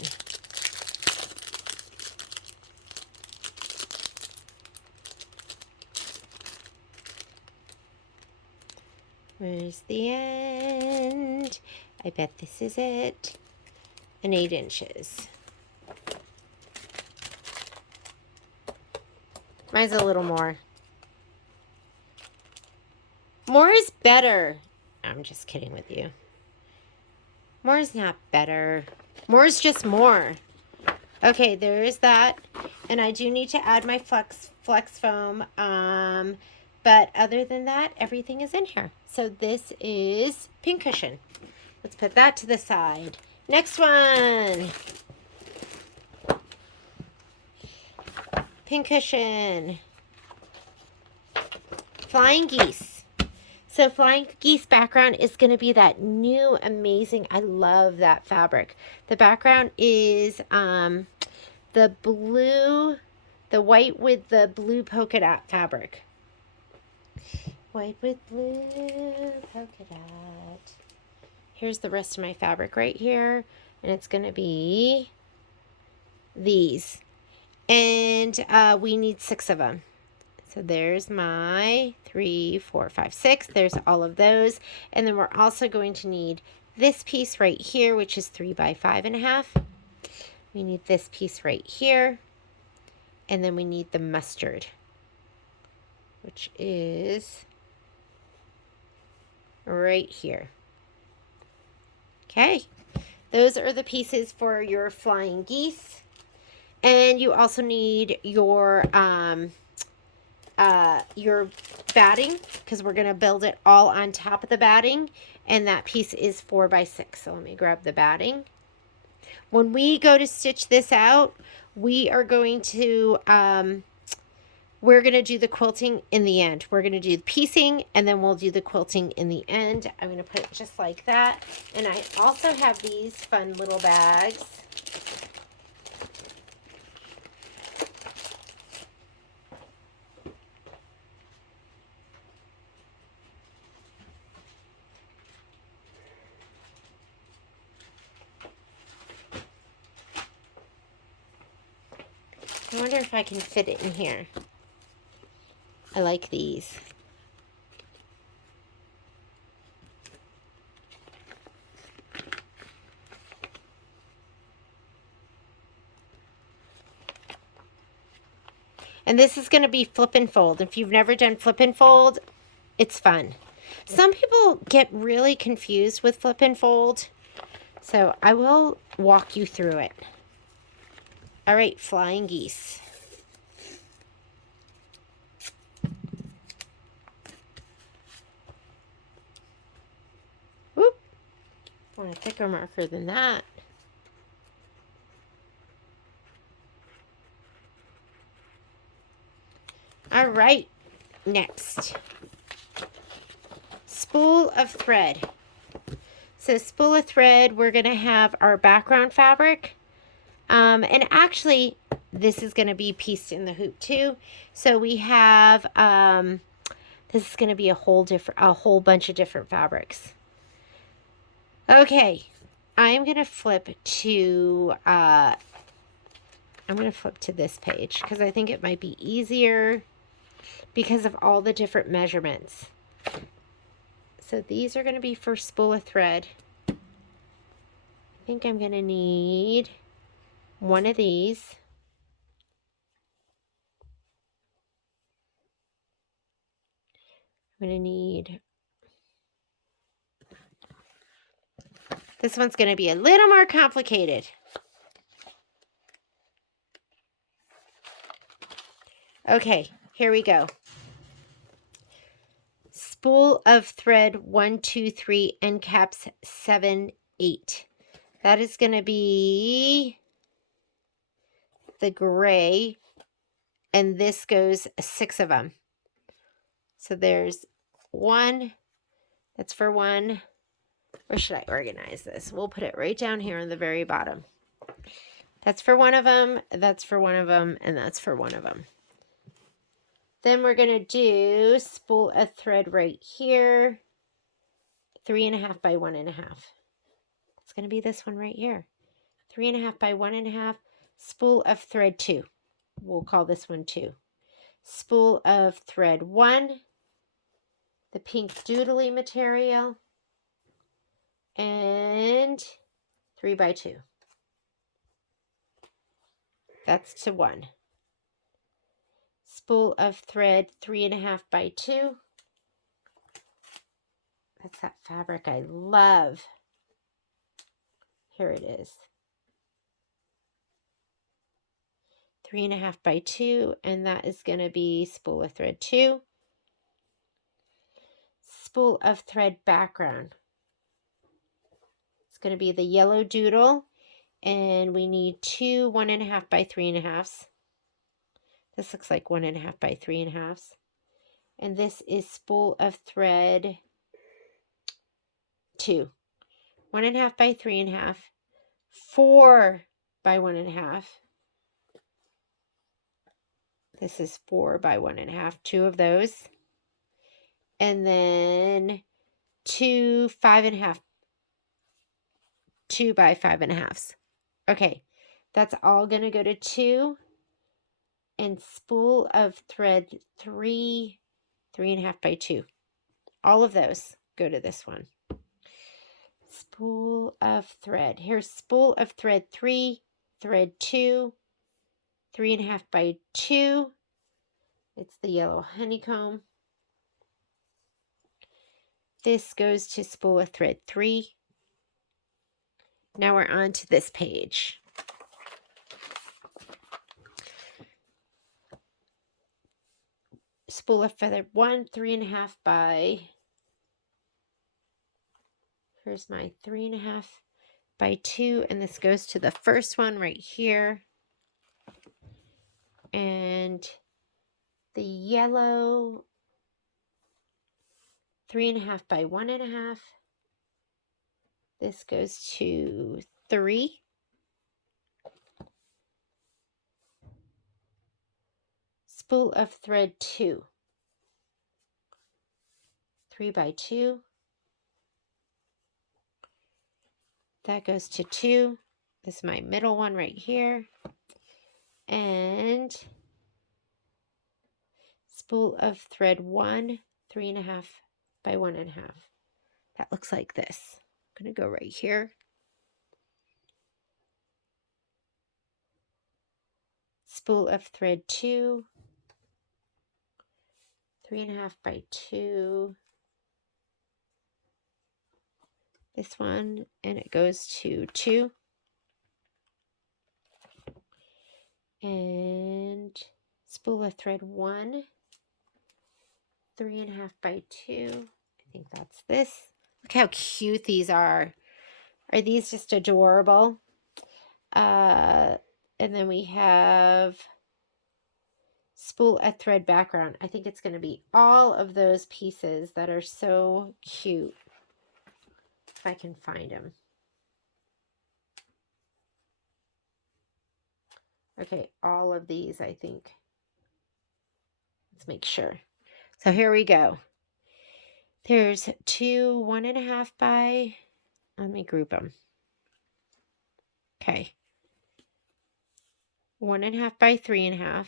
Where's the end? I bet this is it. And 8 inches. Mine's a little more. More is better. I'm just kidding with you. More is not better. More is just more. Okay, there is that. And I do need to add my flex foam. But other than that, everything is in here. So this is pincushion. Let's put that to the side. Next one. Pincushion. Flying geese. So flying geese background is going to be that new amazing, I love that fabric. The background is the blue, the white with the blue polka dot fabric. White with blue polka dot. Here's the rest of my fabric right here. And it's going to be these. And we need 6 of them. So there's my 3, 4, 5, 6. There's all of those. And then we're also going to need this piece right here, which is 3 by 5.5. We need this piece right here. And then we need the mustard, which is right here. Okay. Those are the pieces for your flying geese. And you also need your batting, because we're going to build it all on top of the batting, and that piece is 4 by 6. So let me grab the batting. When we go to stitch this out, we are going to do the quilting in the end. We're going to do the piecing, and then we'll do the quilting in the end. I'm going to put it just like that. And I also have these fun little bags. I wonder if I can fit it in here. I like these. And this is going to be flip and fold. If you've never done flip and fold, it's fun. Some people get really confused with flip and fold, so I will walk you through it. All right, flying geese. Whoop. I want a thicker marker than that. All right, next. Spool of thread. So spool of thread, we're going to have our background fabric. And actually, this is going to be pieced in the hoop too. So we have, this is going to be a whole bunch of different fabrics. Okay, I'm going to flip to, this page because I think it might be easier because of all the different measurements. So these are going to be for spool of thread. I think I'm going to need one of these. I'm going to need, this one's going to be a little more complicated. Okay, here we go. Spool of thread 1, 2, 3, end caps 7, 8. That is going to be the gray, and this goes 6 of them. So there's 1, that's for 1. Where should I organize this? We'll put it right down here on the very bottom. That's for 1 of them, that's for 1 of them, and that's for 1 of them. Then we're going to do spool of thread right here, 3.5 by 1.5. It's going to be this one right here, 3.5 by 1.5. Spool of thread 2. We'll call this one 2. Spool of thread 1, the pink doodly material. and 3 by 2. That's to 1. Spool of thread 3.5 by 2. That's that fabric I love. Here it is. 3.5 by 2, and that is going to be spool of thread 2. Spool of thread background. It's going to be the yellow doodle, and we need 2 1.5 by 3.5s. This looks like 1.5 by 3.5s. And this is spool of thread 2. 1.5 by 3.5. 4 by 1.5. This is 4 by 1.5. 2 of those. And then 2 5.5. 2 by 5.5s. Okay, that's all going to go to 2. And spool of thread 3, 3.5 by 2. All of those go to this one. Spool of thread. Here's spool of thread 3, thread 2, 3.5 by 2. It's the yellow honeycomb. This goes to spool of thread 3. Now we're on to this page. Spool of thread 1, 3.5 by, here's my 3.5 by 2, and this goes to the first one right here. And the yellow 3.5 by 1.5. This goes to 3. Spool of thread 2. 3 by 2. That goes to 2. This is my middle one right here. And spool of thread 1, 3.5 by 1.5. That looks like this. I'm going to go right here. Spool of thread 2, 3.5 by 2. This one, and it goes to 2. And spool of thread 1, 3.5 by 2. I think that's this. Look how cute these are. Are these just adorable? And then we have spool of thread background. I think it's going to be all of those pieces that are so cute. If I can find them. Okay, all of these, I think. Let's make sure. So here we go. There's 2 1.5 by, let me group them. Okay. 1.5 by 3.5,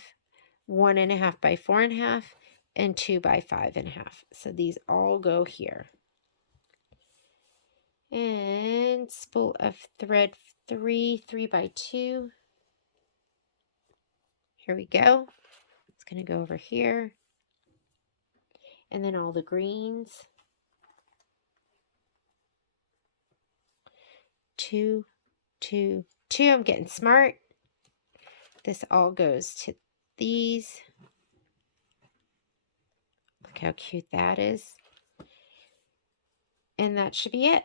1.5 by 4.5, and 2 by 5.5. So these all go here. And spool of thread 3, 3 by 2. Here we go. It's going to go over here. And then all the greens. 2, 2, 2. I'm getting smart. This all goes to these. Look how cute that is. And that should be it.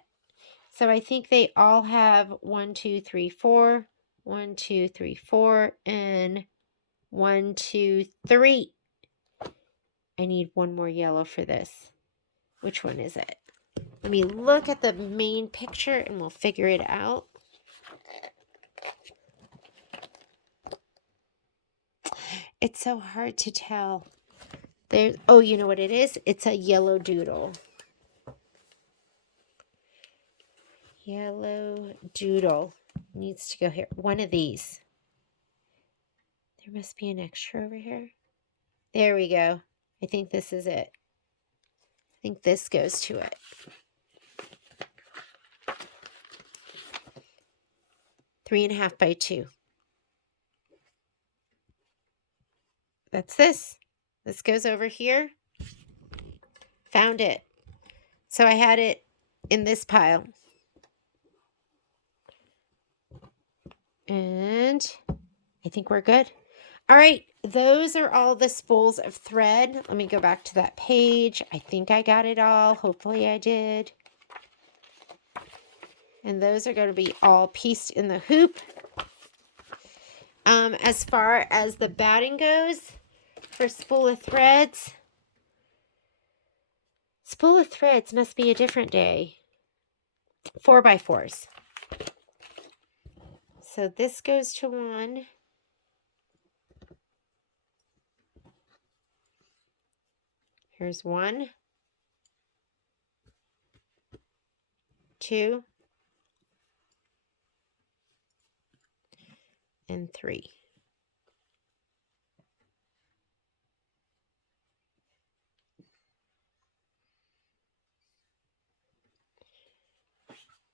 So I think they all have 1, 2, 3, 4. 1, 2, 3, 4. And 1, 2, 3. I need one more yellow for this. Which one is it? Let me look at the main picture and we'll figure it out. It's so hard to tell. There's, oh, you know what it is? It's a yellow doodle. Yellow doodle needs to go here. One of these. There must be an extra over here. There we go. I think this is it. I think this goes to it. 3.5 by 2. That's this. This goes over here. Found it. So I had it in this pile. And I think we're good. All right, those are all the spools of thread. Let me go back to that page. I think I got it all. Hopefully I did. And those are going to be all pieced in the hoop. As far as the batting goes for spool of threads must be a different day. 4x4s. So this goes to 1. Here's 1, 2, and 3.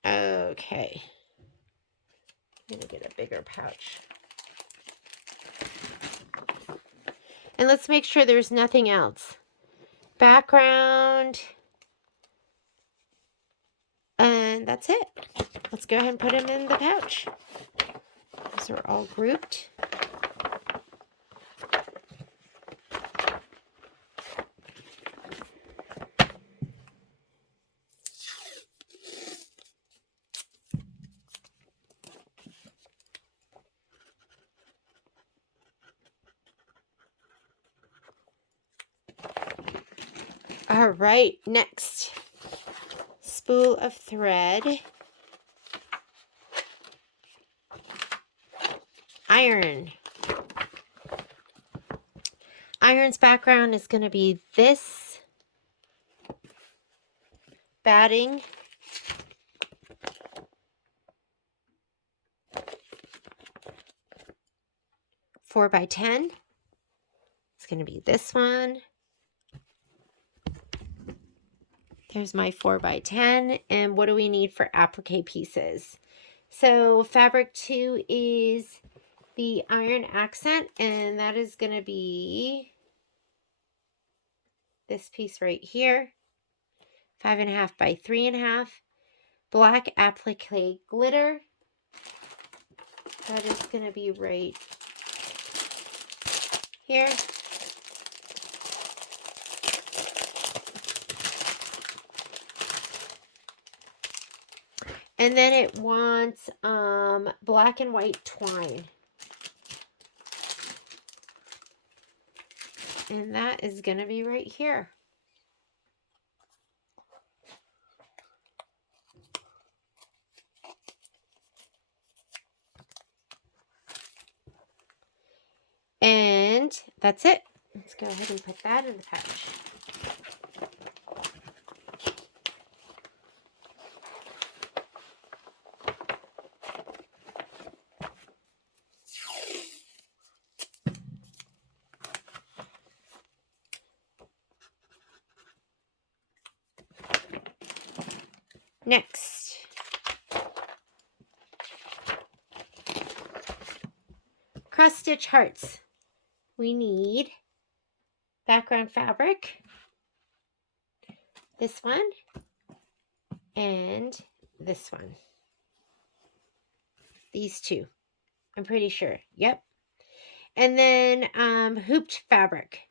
Okay. I'm going to get a bigger pouch. And let's make sure there's nothing else. Background. And that's it. Let's go ahead and put them in the pouch. Those are all grouped. All right, next. Spool of thread. Iron. Iron's background is going to be this batting. Four by 10. It's going to be this one. There's my 4 by 10. And what do we need for applique pieces? So fabric 2 is the iron accent, and that is going to be this piece right here. 5.5 by 3.5. Black applique glitter. That is going to be right here. And then it wants black and white twine. And that is going to be right here. And that's it. Let's go ahead and put that in the pouch. Next, cross stitch hearts. We need background fabric, this one, and this one. These two, I'm pretty sure. Yep. And then hooped fabric.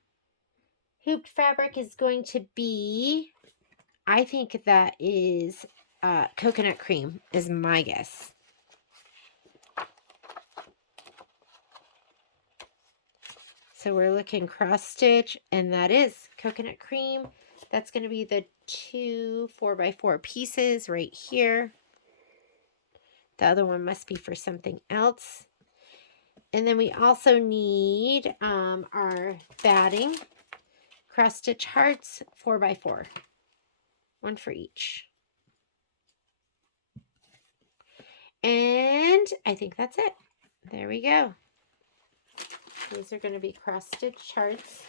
Hooped fabric is going to be, I think that is coconut cream is my guess. So we're looking cross stitch, and that is coconut cream. That's going to be the 2 4x4 pieces right here. The other one must be for something else. And then we also need our batting. Cross stitch hearts, 4x4. One for each. And I think that's it. There we go. These are going to be cross stitch hearts.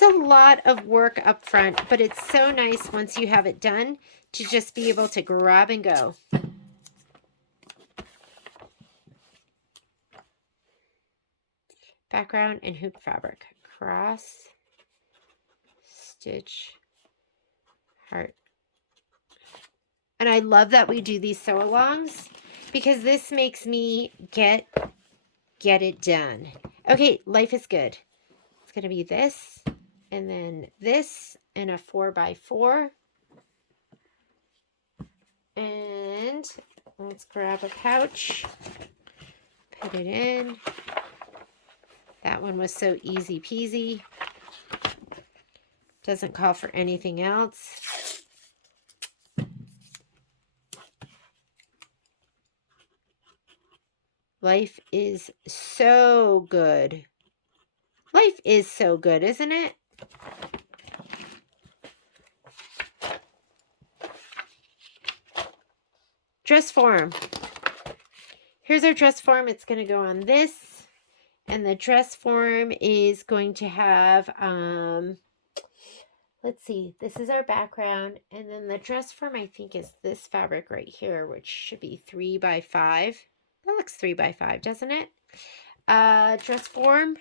It's a lot of work up front, but it's so nice once you have it done to just be able to grab and go. Background and hoop fabric. Cross, stitch, heart. And I love that we do these sew-alongs because this makes me get it done. Okay, life is good. It's going to be this, and then this, and a 4x4. And let's grab a pouch, put it in. That one was so easy peasy. Doesn't call for anything else. Life is so good. Life is so good, isn't it? Dress form. Here's our dress form. It's going to go on this. And the dress form is going to have, let's see, this is our background. And then the dress form, I think, is this fabric right here, which should be 3x5. That looks 3x5, doesn't it? Dress form,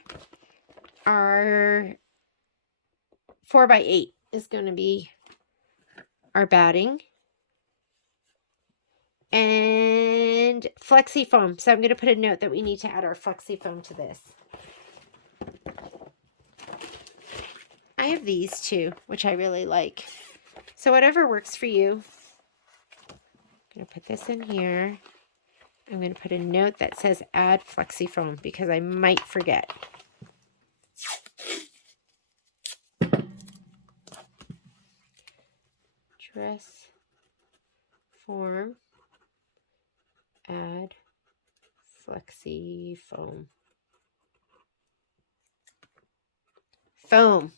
our 4x8 is going to be our batting. And flexi foam. So I'm going to put a note that we need to add our flexi foam to this. I have these too, which I really like. So whatever works for you. I'm going to put this in here. I'm going to put a note that says add flexi foam because I might forget. Dress form. Add flexi foam. Foam.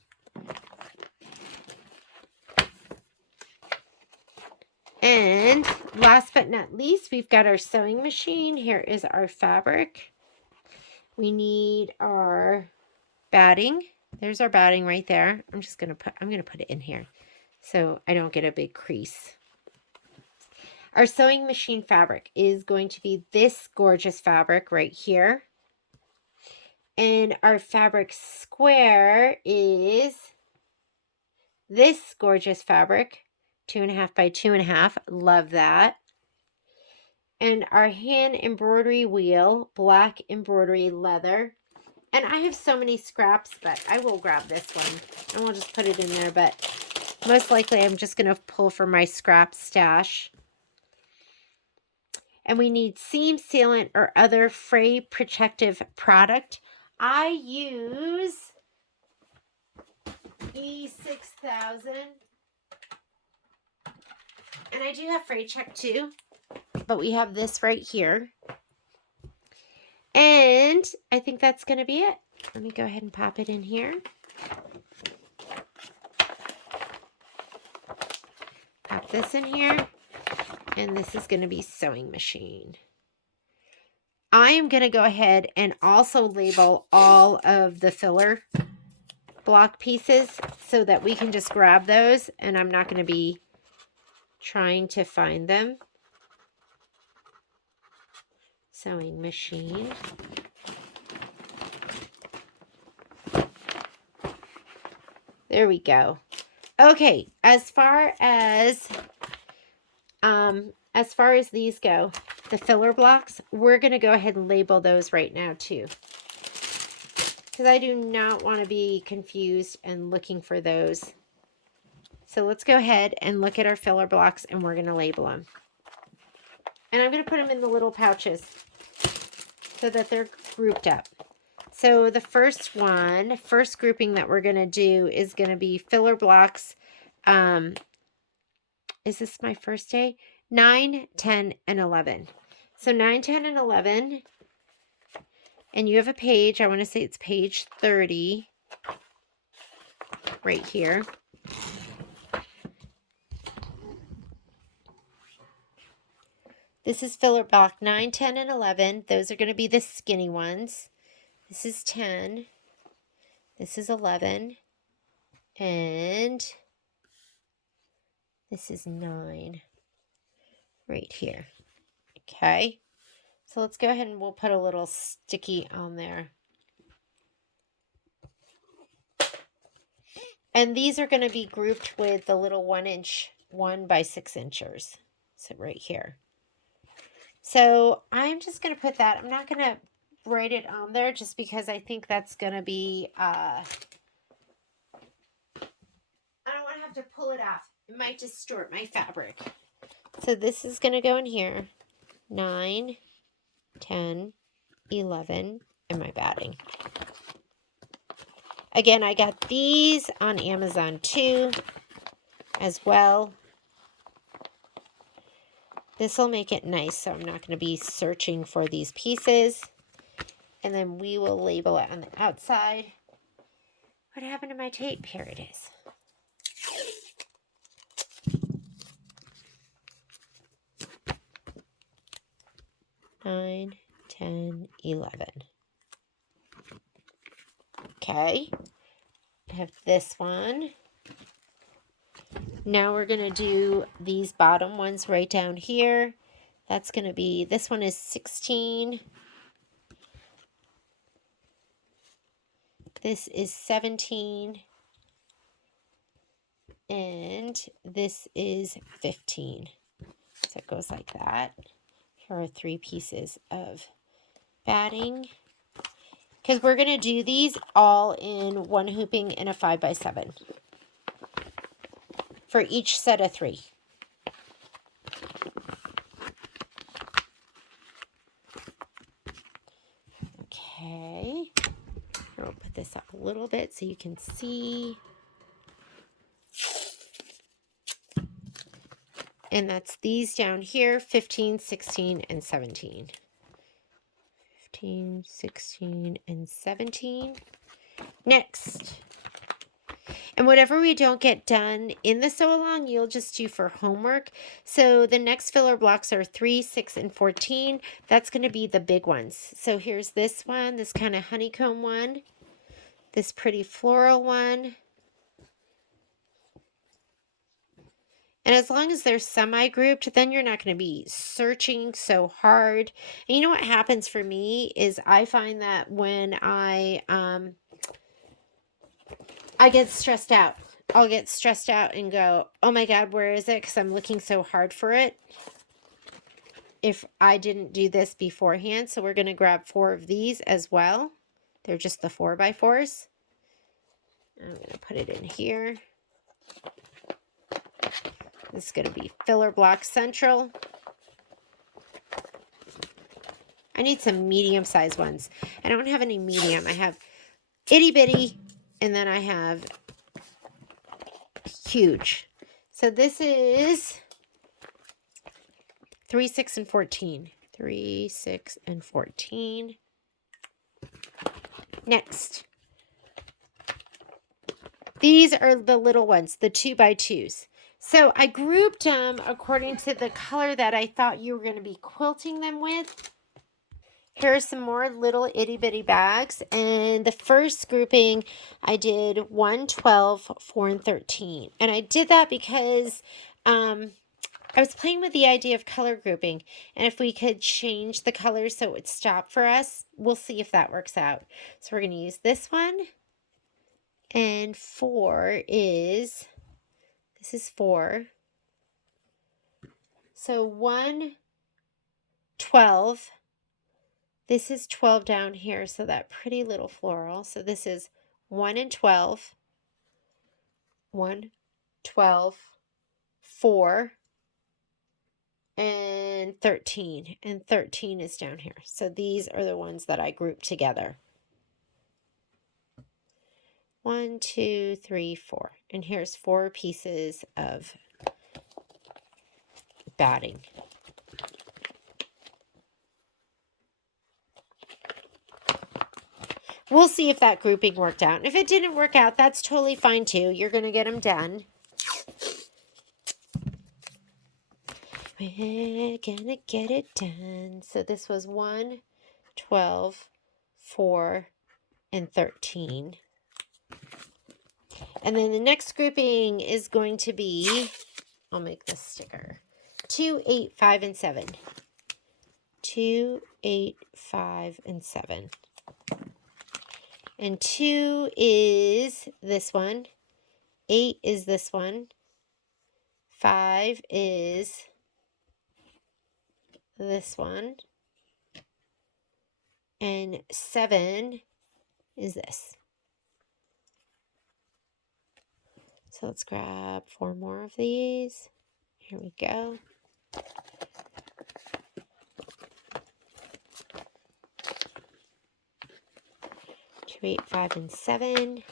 And last but not least, we've got our sewing machine. Here is our fabric. We need our batting. There's our batting right there. I'm going to put it in here so I don't get a big crease. Our sewing machine fabric is going to be this gorgeous fabric right here. And our fabric square is this gorgeous fabric, 2.5 by 2.5. Love that. And our hand embroidery wheel, black embroidery leather. And I have so many scraps, but I will grab this one. And we'll just put it in there, but most likely I'm just going to pull from my scrap stash. And we need seam sealant or other fray protective product. I use E6000. And I do have fray check too. But we have this right here. And I think that's going to be it. Let me go ahead and pop it in here. Pop this in here. And this is going to be sewing machine. I am going to go ahead and also label all of the filler block pieces so that we can just grab those and I'm not going to be trying to find them. Sewing machine. There we go. Okay, as far as these go, the filler blocks, we're going to go ahead and label those right now too. Because I do not want to be confused and looking for those. So let's go ahead and look at our filler blocks and we're going to label them. And I'm going to put them in the little pouches so that they're grouped up. So the first grouping that we're going to do is going to be filler blocks. Is this my first day? 9, 10, and 11. So 9, 10, and 11. And you have a page. I want to say it's page 30 right here. This is filler block 9, 10, and 11. Those are going to be the skinny ones. This is 10. This is 11. And this is 9 right here. Okay. So let's go ahead and we'll put a little sticky on there. And these are going to be grouped with the little 1-inch 1 by 6 inchers. So right here. So I'm just going to put that. I'm not going to write it on there just because I think that's going to be, I don't want to have to pull it off. It might distort my fabric. So this is going to go in here. 9, 10, 11, and my batting. Again, I got these on Amazon too, as well. This will make it nice, so I'm not going to be searching for these pieces. And then we will label it on the outside. What happened to my tape? Here it is. Nine, 10, 11. Okay. I have this one. Now we're going to do these bottom ones right down here. That's going to be, this one is 16. This is 17. And this is 15. So it goes like that. Here are 3 pieces of batting. Because we're going to do these all in 1 hooping in a 5 by 7 for each set of 3. Okay. I'll put this up a little bit so you can see. And that's these down here, 15, 16, and 17. 15, 16, and 17. Next. And whatever we don't get done in the sew-along, you'll just do for homework. So the next filler blocks are 3, 6, and 14. That's going to be the big ones. So here's this one, this kind of honeycomb one, this pretty floral one. And as long as they're semi-grouped, then you're not going to be searching so hard. And you know what happens for me is I find that when I get stressed out. I'll get stressed out and go, oh my God, where is it? Because I'm looking so hard for it. If I didn't do this beforehand. So we're going to grab 4 of these as well. They're just the 4x4s. I'm going to put it in here. This is going to be filler block central. I need some medium-sized ones. I don't have any medium. I have itty-bitty, and then I have huge. So this is 3, 6, and 14. 3, 6, and 14. Next. These are the little ones, the 2x2s. So I grouped them according to the color that I thought you were going to be quilting them with. Here are some more little itty bitty bags. And the first grouping I did 1, 12, 4, and 13. And I did that because I was playing with the idea of color grouping. And if we could change the colors so it would stop for us, we'll see if that works out. So we're going to use this one. And 4 is, this is 4. So 1, 12. This is 12 down here, so that pretty little floral. So this is 1 and 12. 1, 12, 4, and 13. And 13 is down here. So these are the ones that I grouped together. 1, 2, 3, 4. And here's 4 pieces of batting. We'll see if that grouping worked out. And if it didn't work out, that's totally fine too. You're going to get them done. We're going to get it done. So this was 1, 12, 4, and 13. And then the next grouping is going to be, I'll make this sticker, 2, 8, 5, and 7. 2, 8, 5, and 7. And 2 is this one. 8 is this one. 5 is this one. And 7 is this. So let's grab 4 more of these. Here we go. Two, 8, 5, and 7.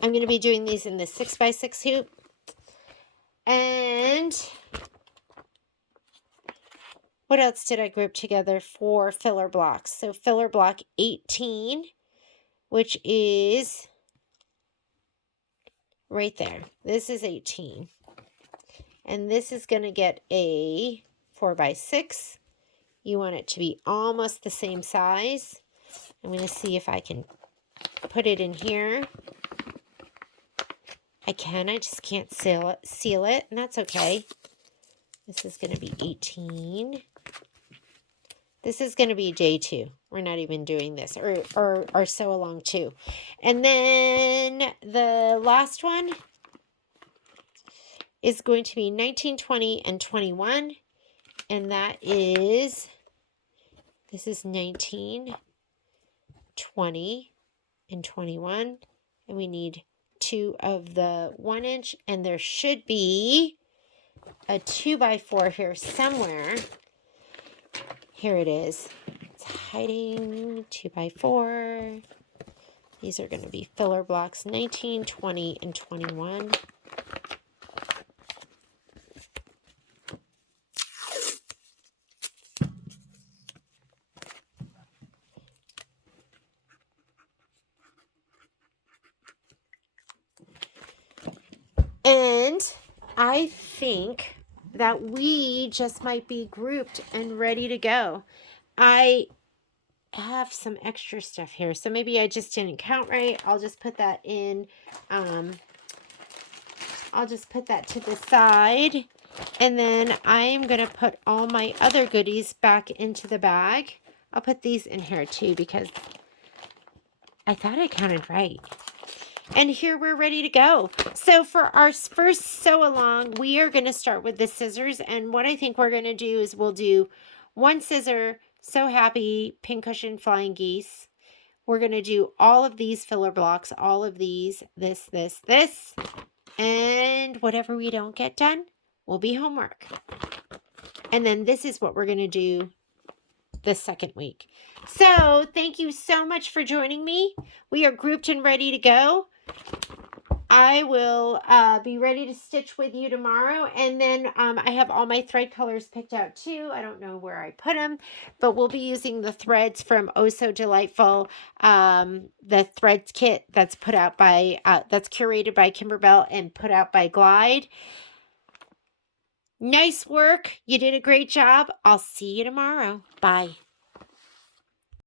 I'm going to be doing these in the 6x6 hoop. And what else did I group together for filler blocks? So filler block 18, which is right there. This is 18. And this is going to get a 4x6. You want it to be almost the same size. I'm going to see if I can put it in here. I just can't seal it, and that's okay. This is going to be 18. This is going to be day 2. We're not even doing this, or sew along 2. And then the last one is going to be 19, 20, and 21. And that is, this is 19, 20, and 21. And we need 2 of the 1 inch, and there should be a 2x4 here somewhere. Here it is. It's hiding. 2x4. These are going to be filler blocks 19, 20, and 21. And I think that we just might be grouped and ready to go. I have some extra stuff here, so maybe I just didn't count right. I'll just put that in, I'll just put that to the side, and then I'm going to put all my other goodies back into the bag. I'll put these in here too because I thought I counted right. And here we're ready to go. So for our first sew along, we are going to start with the scissors. And what I think we're going to do is we'll do 1 scissor, So Happy, Pincushion, Flying Geese. We're going to do all of these filler blocks, all of these, this. And whatever we don't get done will be homework. And then this is what we're going to do the second week. So thank you so much for joining me. We are grouped and ready to go. I will be ready to stitch with you tomorrow. And then I have all my thread colors picked out too. I don't know where I put them, but we'll be using the threads from Oh So Delightful, the threads kit that's put out by, that's curated by Kimberbell and put out by Glide. Nice work. You did a great job. I'll see you tomorrow. Bye.